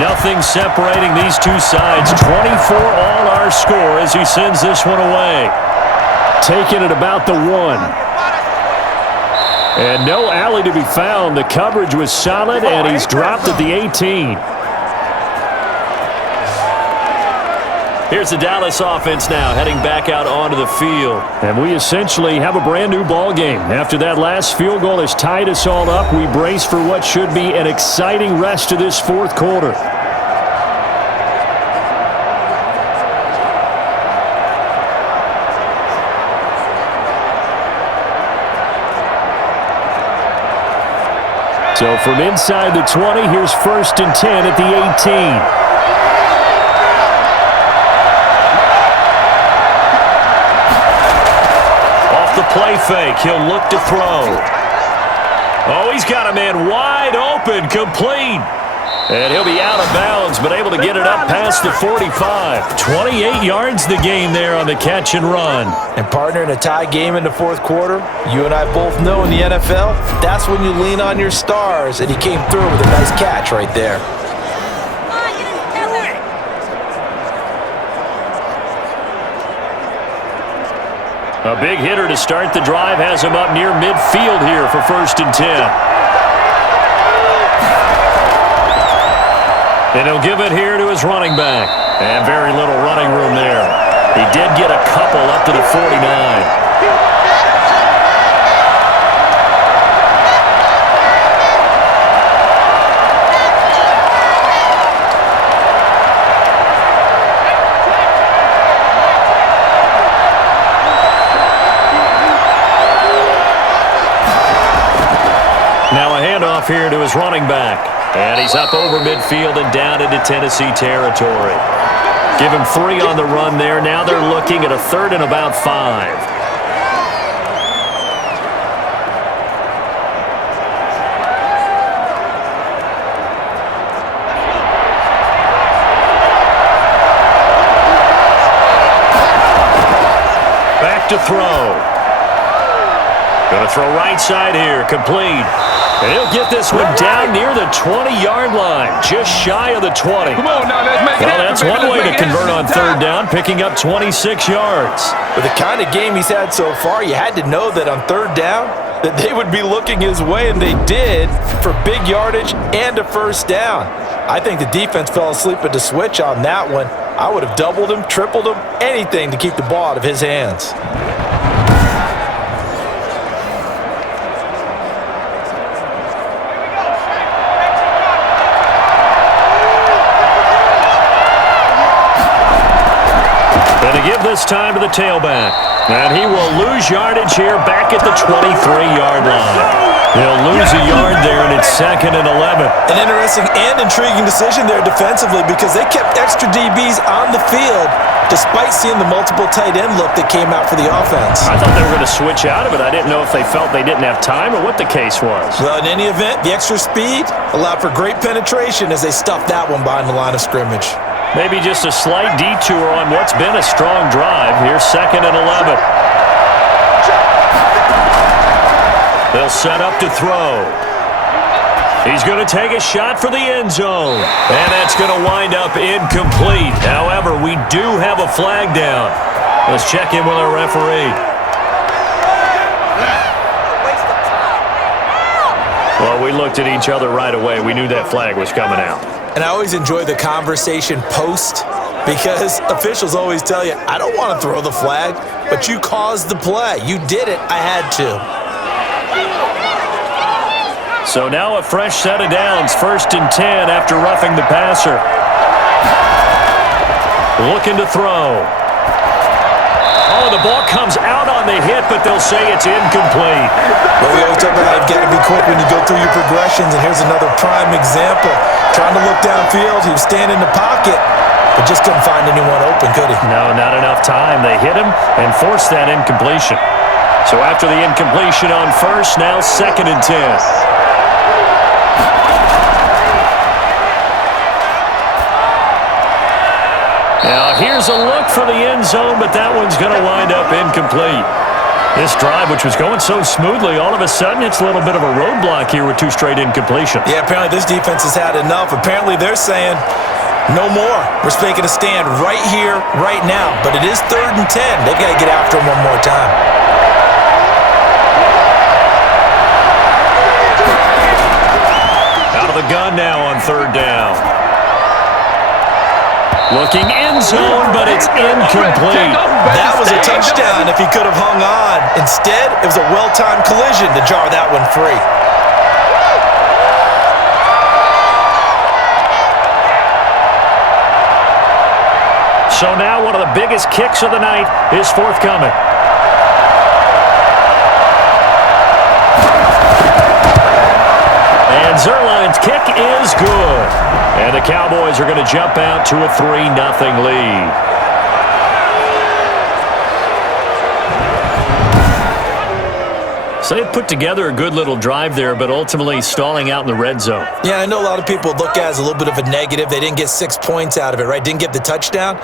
Nothing separating these two sides. 24 all our score as he sends this one away. Taking it about the 1. And no alley to be found. The coverage was solid, and he's dropped at the 18. Here's the Dallas offense now, heading back out onto the field. And we essentially have a brand new ball game. After that last field goal has tied us all up, we brace for what should be an exciting rest of this 4th quarter. So from inside the 20, here's 1st and 10 at the 18. Play fake. He'll look to throw. Oh, he's got a man wide open, complete. And he'll be out of bounds, but able to get it up past the 45. 28 yards the game there on the catch and run. And partner, in a tie game in the 4th quarter, you and I both know in the NFL, that's when you lean on your stars, and he came through with a nice catch right there. A big hitter to start the drive has him up near midfield here for 1st and 10. And he'll give it here to his running back. And very little running room there. He did get a couple up to the 49. Here to his running back. And he's up over midfield and down into Tennessee territory. Give him 3 on the run there. Now they're looking at a 3rd and about 5. Back to throw. Going to throw right side here. Complete. And he'll get this one down near the 20-yard line, just shy of the 20. Come on now, let's make it happen. That's one way to convert on 3rd down, picking up 26 yards. With the kind of game he's had so far, you had to know that on 3rd down, that they would be looking his way, and they did, for big yardage and a 1st down. I think the defense fell asleep at the switch on that one. I would have doubled him, tripled him, anything to keep the ball out of his hands. To give this time to the tailback. And he will lose yardage here back at the 23-yard line. He'll lose a yard there, and it's 2nd and 11. An interesting and intriguing decision there defensively because they kept extra DBs on the field despite seeing the multiple tight end look that came out for the offense. I thought they were going to switch out of it. I didn't know if they felt they didn't have time or what the case was. Well, in any event, the extra speed allowed for great penetration as they stuffed that one behind the line of scrimmage. Maybe just a slight detour on what's been a strong drive. Here's 2nd and 11. They'll set up to throw. He's going to take a shot for the end zone. And that's going to wind up incomplete. However, we do have a flag down. Let's check in with our referee. Well, we looked at each other right away. We knew that flag was coming out. And I always enjoy the conversation post because officials always tell you, I don't want to throw the flag, but you caused the play. You did it. I had to. So now a fresh set of downs, 1st and 10 after roughing the passer. Looking to throw. Oh, the ball comes out on the hit, but they'll say it's incomplete. Well, we always talk about how you've got to be quick when you go through your progressions, and here's another prime example. Trying to look downfield, he was standing in the pocket, but just couldn't find anyone open, could he? No, not enough time. They hit him and forced that incompletion. So after the incompletion on 1st, now 2nd and 10. Now, here's a look for the end zone, but that one's going to wind up incomplete. This drive, which was going so smoothly, all of a sudden it's a little bit of a roadblock here with 2 straight incompletions. Yeah, apparently this defense has had enough. Apparently they're saying, no more. We're making a stand right here, right now. But it is 3rd and 10. They've got to get after him one more time. Out of the gun now on 3rd down. Looking end zone, but it's incomplete. That was a touchdown if he could have hung on. Instead, it was a well-timed collision to jar that one free. So now one of the biggest kicks of the night is forthcoming. And Zerline's kick is good. And the Cowboys are going to jump out to a 3-0 lead. So they put together a good little drive there, but ultimately stalling out in the red zone. Yeah, I know a lot of people look at it as a little bit of a negative. They didn't get 6 points out of it, right? Didn't get the touchdown.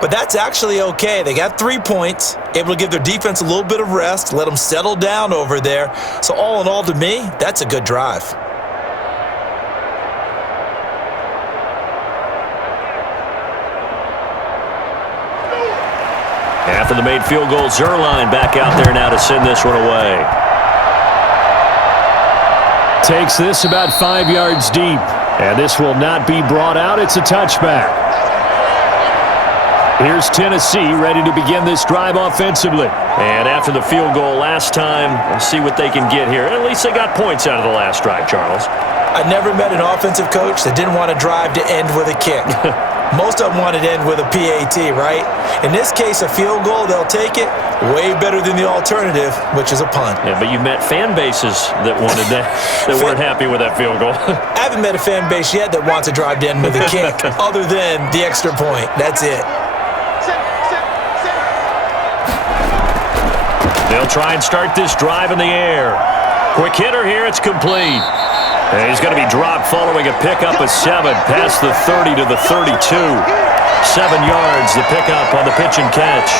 But that's actually okay. They got 3 points, able to give their defense a little bit of rest, let them settle down over there. So all in all, to me, that's a good drive. After the made field goal, Zerline back out there now to send this one away. Takes this about 5 yards deep, and this will not be brought out. It's a touchback. Here's Tennessee ready to begin this drive offensively. And after the field goal last time, we'll see what they can get here. At least they got points out of the last drive, Charles. I never met an offensive coach that didn't want to drive to end with a kick. Most of them wanted to end with a PAT, right? In this case, a field goal, they'll take it. Way better than the alternative, which is a punt. Yeah, but you've met fan bases that wanted that, that weren't happy with that field goal. I haven't met a fan base yet that wants to drive to end with a kick, other than the extra point. That's it. They'll try and start this drive in the air. Quick hitter here, it's complete. And he's going to be dropped following a pickup of 7 past the 30 to the 32. 7 yards, the pickup on the pitch and catch.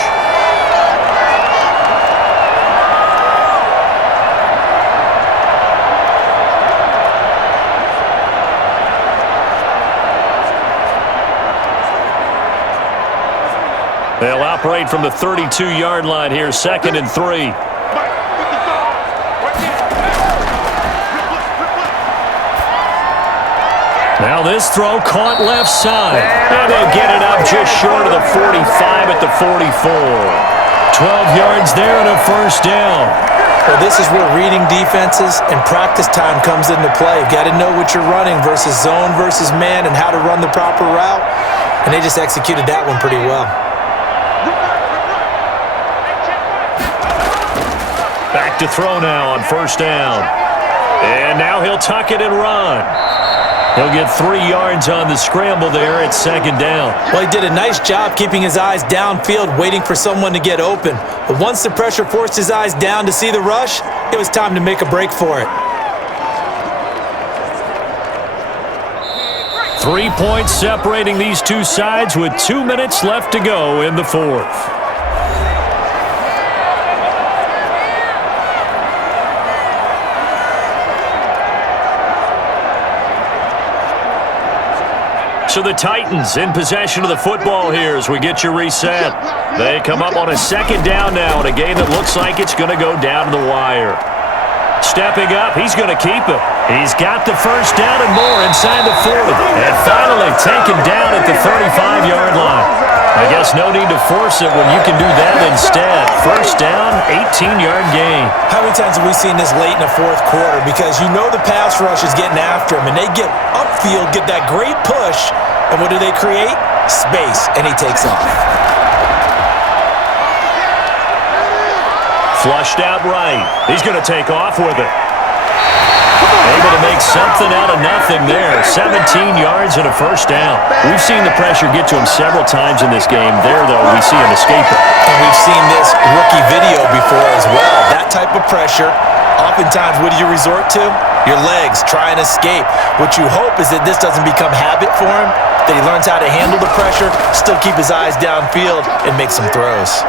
They'll operate from the 32-yard line here, 2nd and 3. Now this throw caught left side. And they'll get it up just short of the 45 at the 44. 12 yards there and a first down. Well, this is where reading defenses and practice time comes into play. You've got to know what you're running versus zone versus man and how to run the proper route. And they just executed that one pretty well. Back to throw now on first down. And now he'll tuck it and run. He'll get 3 yards on the scramble there at second down. Well, he did a nice job keeping his eyes downfield, waiting for someone to get open. But once the pressure forced his eyes down to see the rush, it was time to make a break for it. 3 points separating these two sides with 2 minutes left to go in the fourth. So the Titans in possession of the football here as we get you reset. They come up on a second down now in a game that looks like it's going to go down to the wire. Stepping up, he's going to keep it. He's got the first down and more inside the 40. And finally taken down at the 35-yard line. I guess no need to force it when you can do that instead. First down, 18-yard gain. How many times have we seen this late in the fourth quarter? Because you know the pass rush is getting after him, and they get upfield, get that great push, and what do they create? Space, and he takes off. Flushed out right. He's going to take off with it. Able to make something out of nothing there. 17 yards and a first down. We've seen the pressure get to him several times in this game. There, though, we see him escape it. And we've seen this rookie video before as well. That type of pressure, oftentimes, what do you resort to? Your legs, try and escape. What you hope is that this doesn't become habit for him, that he learns how to handle the pressure, still keep his eyes downfield, and make some throws.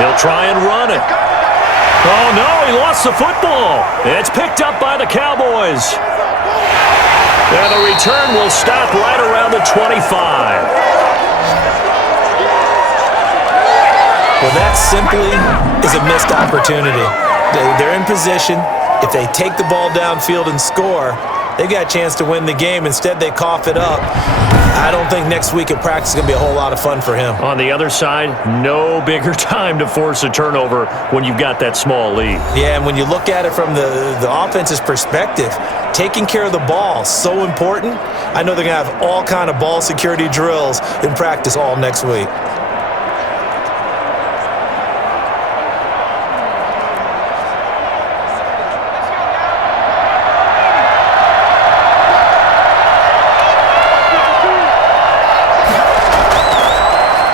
He'll try and run it. Oh, no, he lost the football. It's picked up by the Cowboys. And the return will stop right around the 25. Well, that simply is a missed opportunity. They're in position. If they take the ball downfield and score, they got a chance to win the game. Instead, they cough it up. I don't think next week at practice is going to be a whole lot of fun for him. On the other side, no bigger time to force a turnover when you've got that small lead. Yeah, and when you look at it from the offense's perspective, taking care of the ball, so important. I know they're going to have all kind of ball security drills in practice all next week.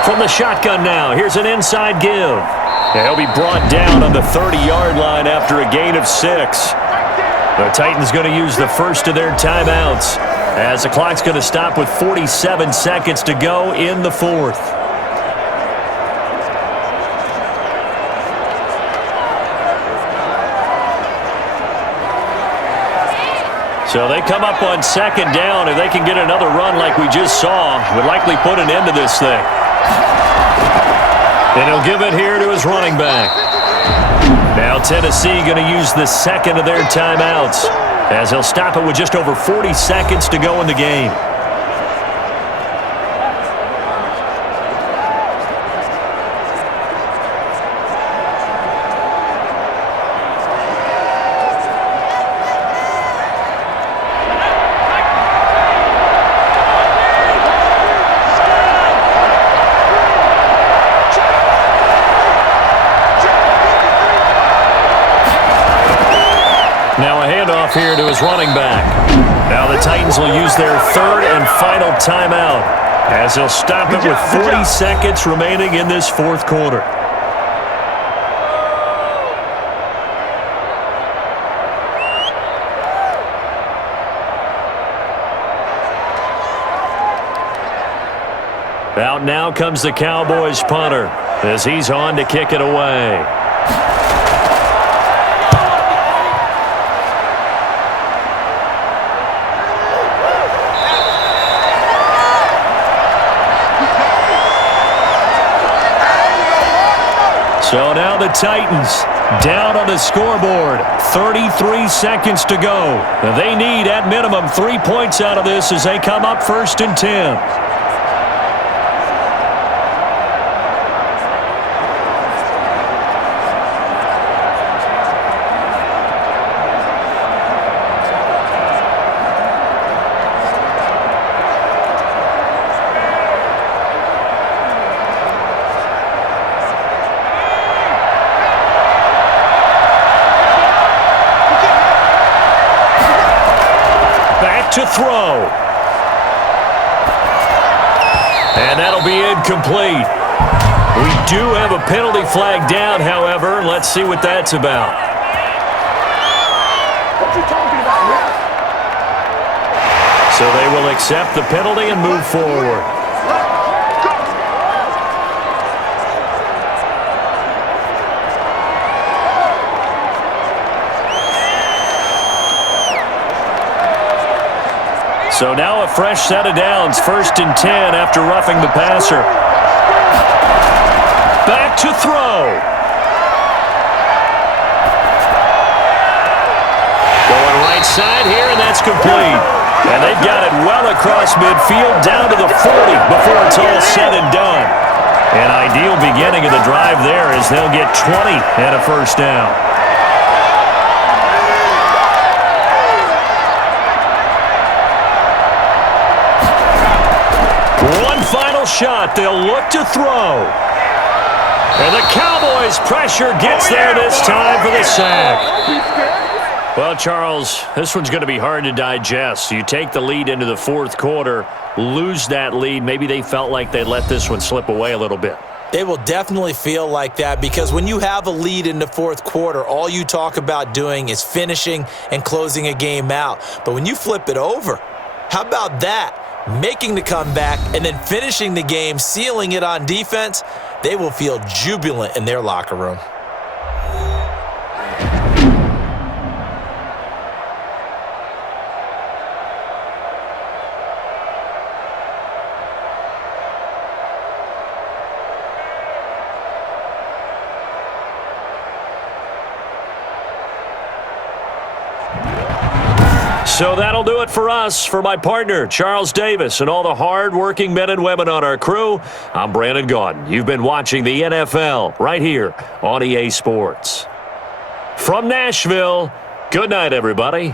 From the shotgun now, here's an inside give. And he'll be brought down on the 30-yard line after a gain of 6. The Titans going to use the first of their timeouts as the clock's going to stop with 47 seconds to go in the fourth. So they come up on second down. If they can get another run like we just saw, would likely put an end to this thing. And he'll give it here to his running back. Now Tennessee going to use the second of their timeouts as he'll stop it with just over 40 seconds to go in the game. Now a handoff here to his running back. Now the Titans will use their third and final timeout as they'll stop it with 40 seconds remaining in this fourth quarter. Out now comes the Cowboys punter as he's on to kick it away. So now the Titans down on the scoreboard. 33 seconds to go. They need at minimum 3 points out of this as they come up first and 10. back to throw. And that'll be incomplete. We do have a penalty flag down, however. Let's see what that's about. What you talking about here? So they will accept the penalty and move forward. So now a fresh set of downs, 1st and 10 after roughing the passer. Back to throw. Going right side here, and that's complete. And they've got it well across midfield, down to the 40 before it's all said and done. An ideal beginning of the drive there as they'll get 20 and a first down. One final shot. They'll look to throw. And the Cowboys' pressure gets there this time for the sack. Well, Charles, this one's going to be hard to digest. You take the lead into the 4th quarter, lose that lead. Maybe they felt like they let this one slip away a little bit. They will definitely feel like that because when you have a lead in the 4th quarter, all you talk about doing is finishing and closing a game out. But when you flip it over, how about that? Making the comeback and then finishing the game, sealing it on defense, they will feel jubilant in their locker room. So that'll do it for us. For my partner, Charles Davis, and all the hard-working men and women on our crew, I'm Brandon Gaudin. You've been watching the NFL right here on EA Sports. From Nashville, good night, everybody.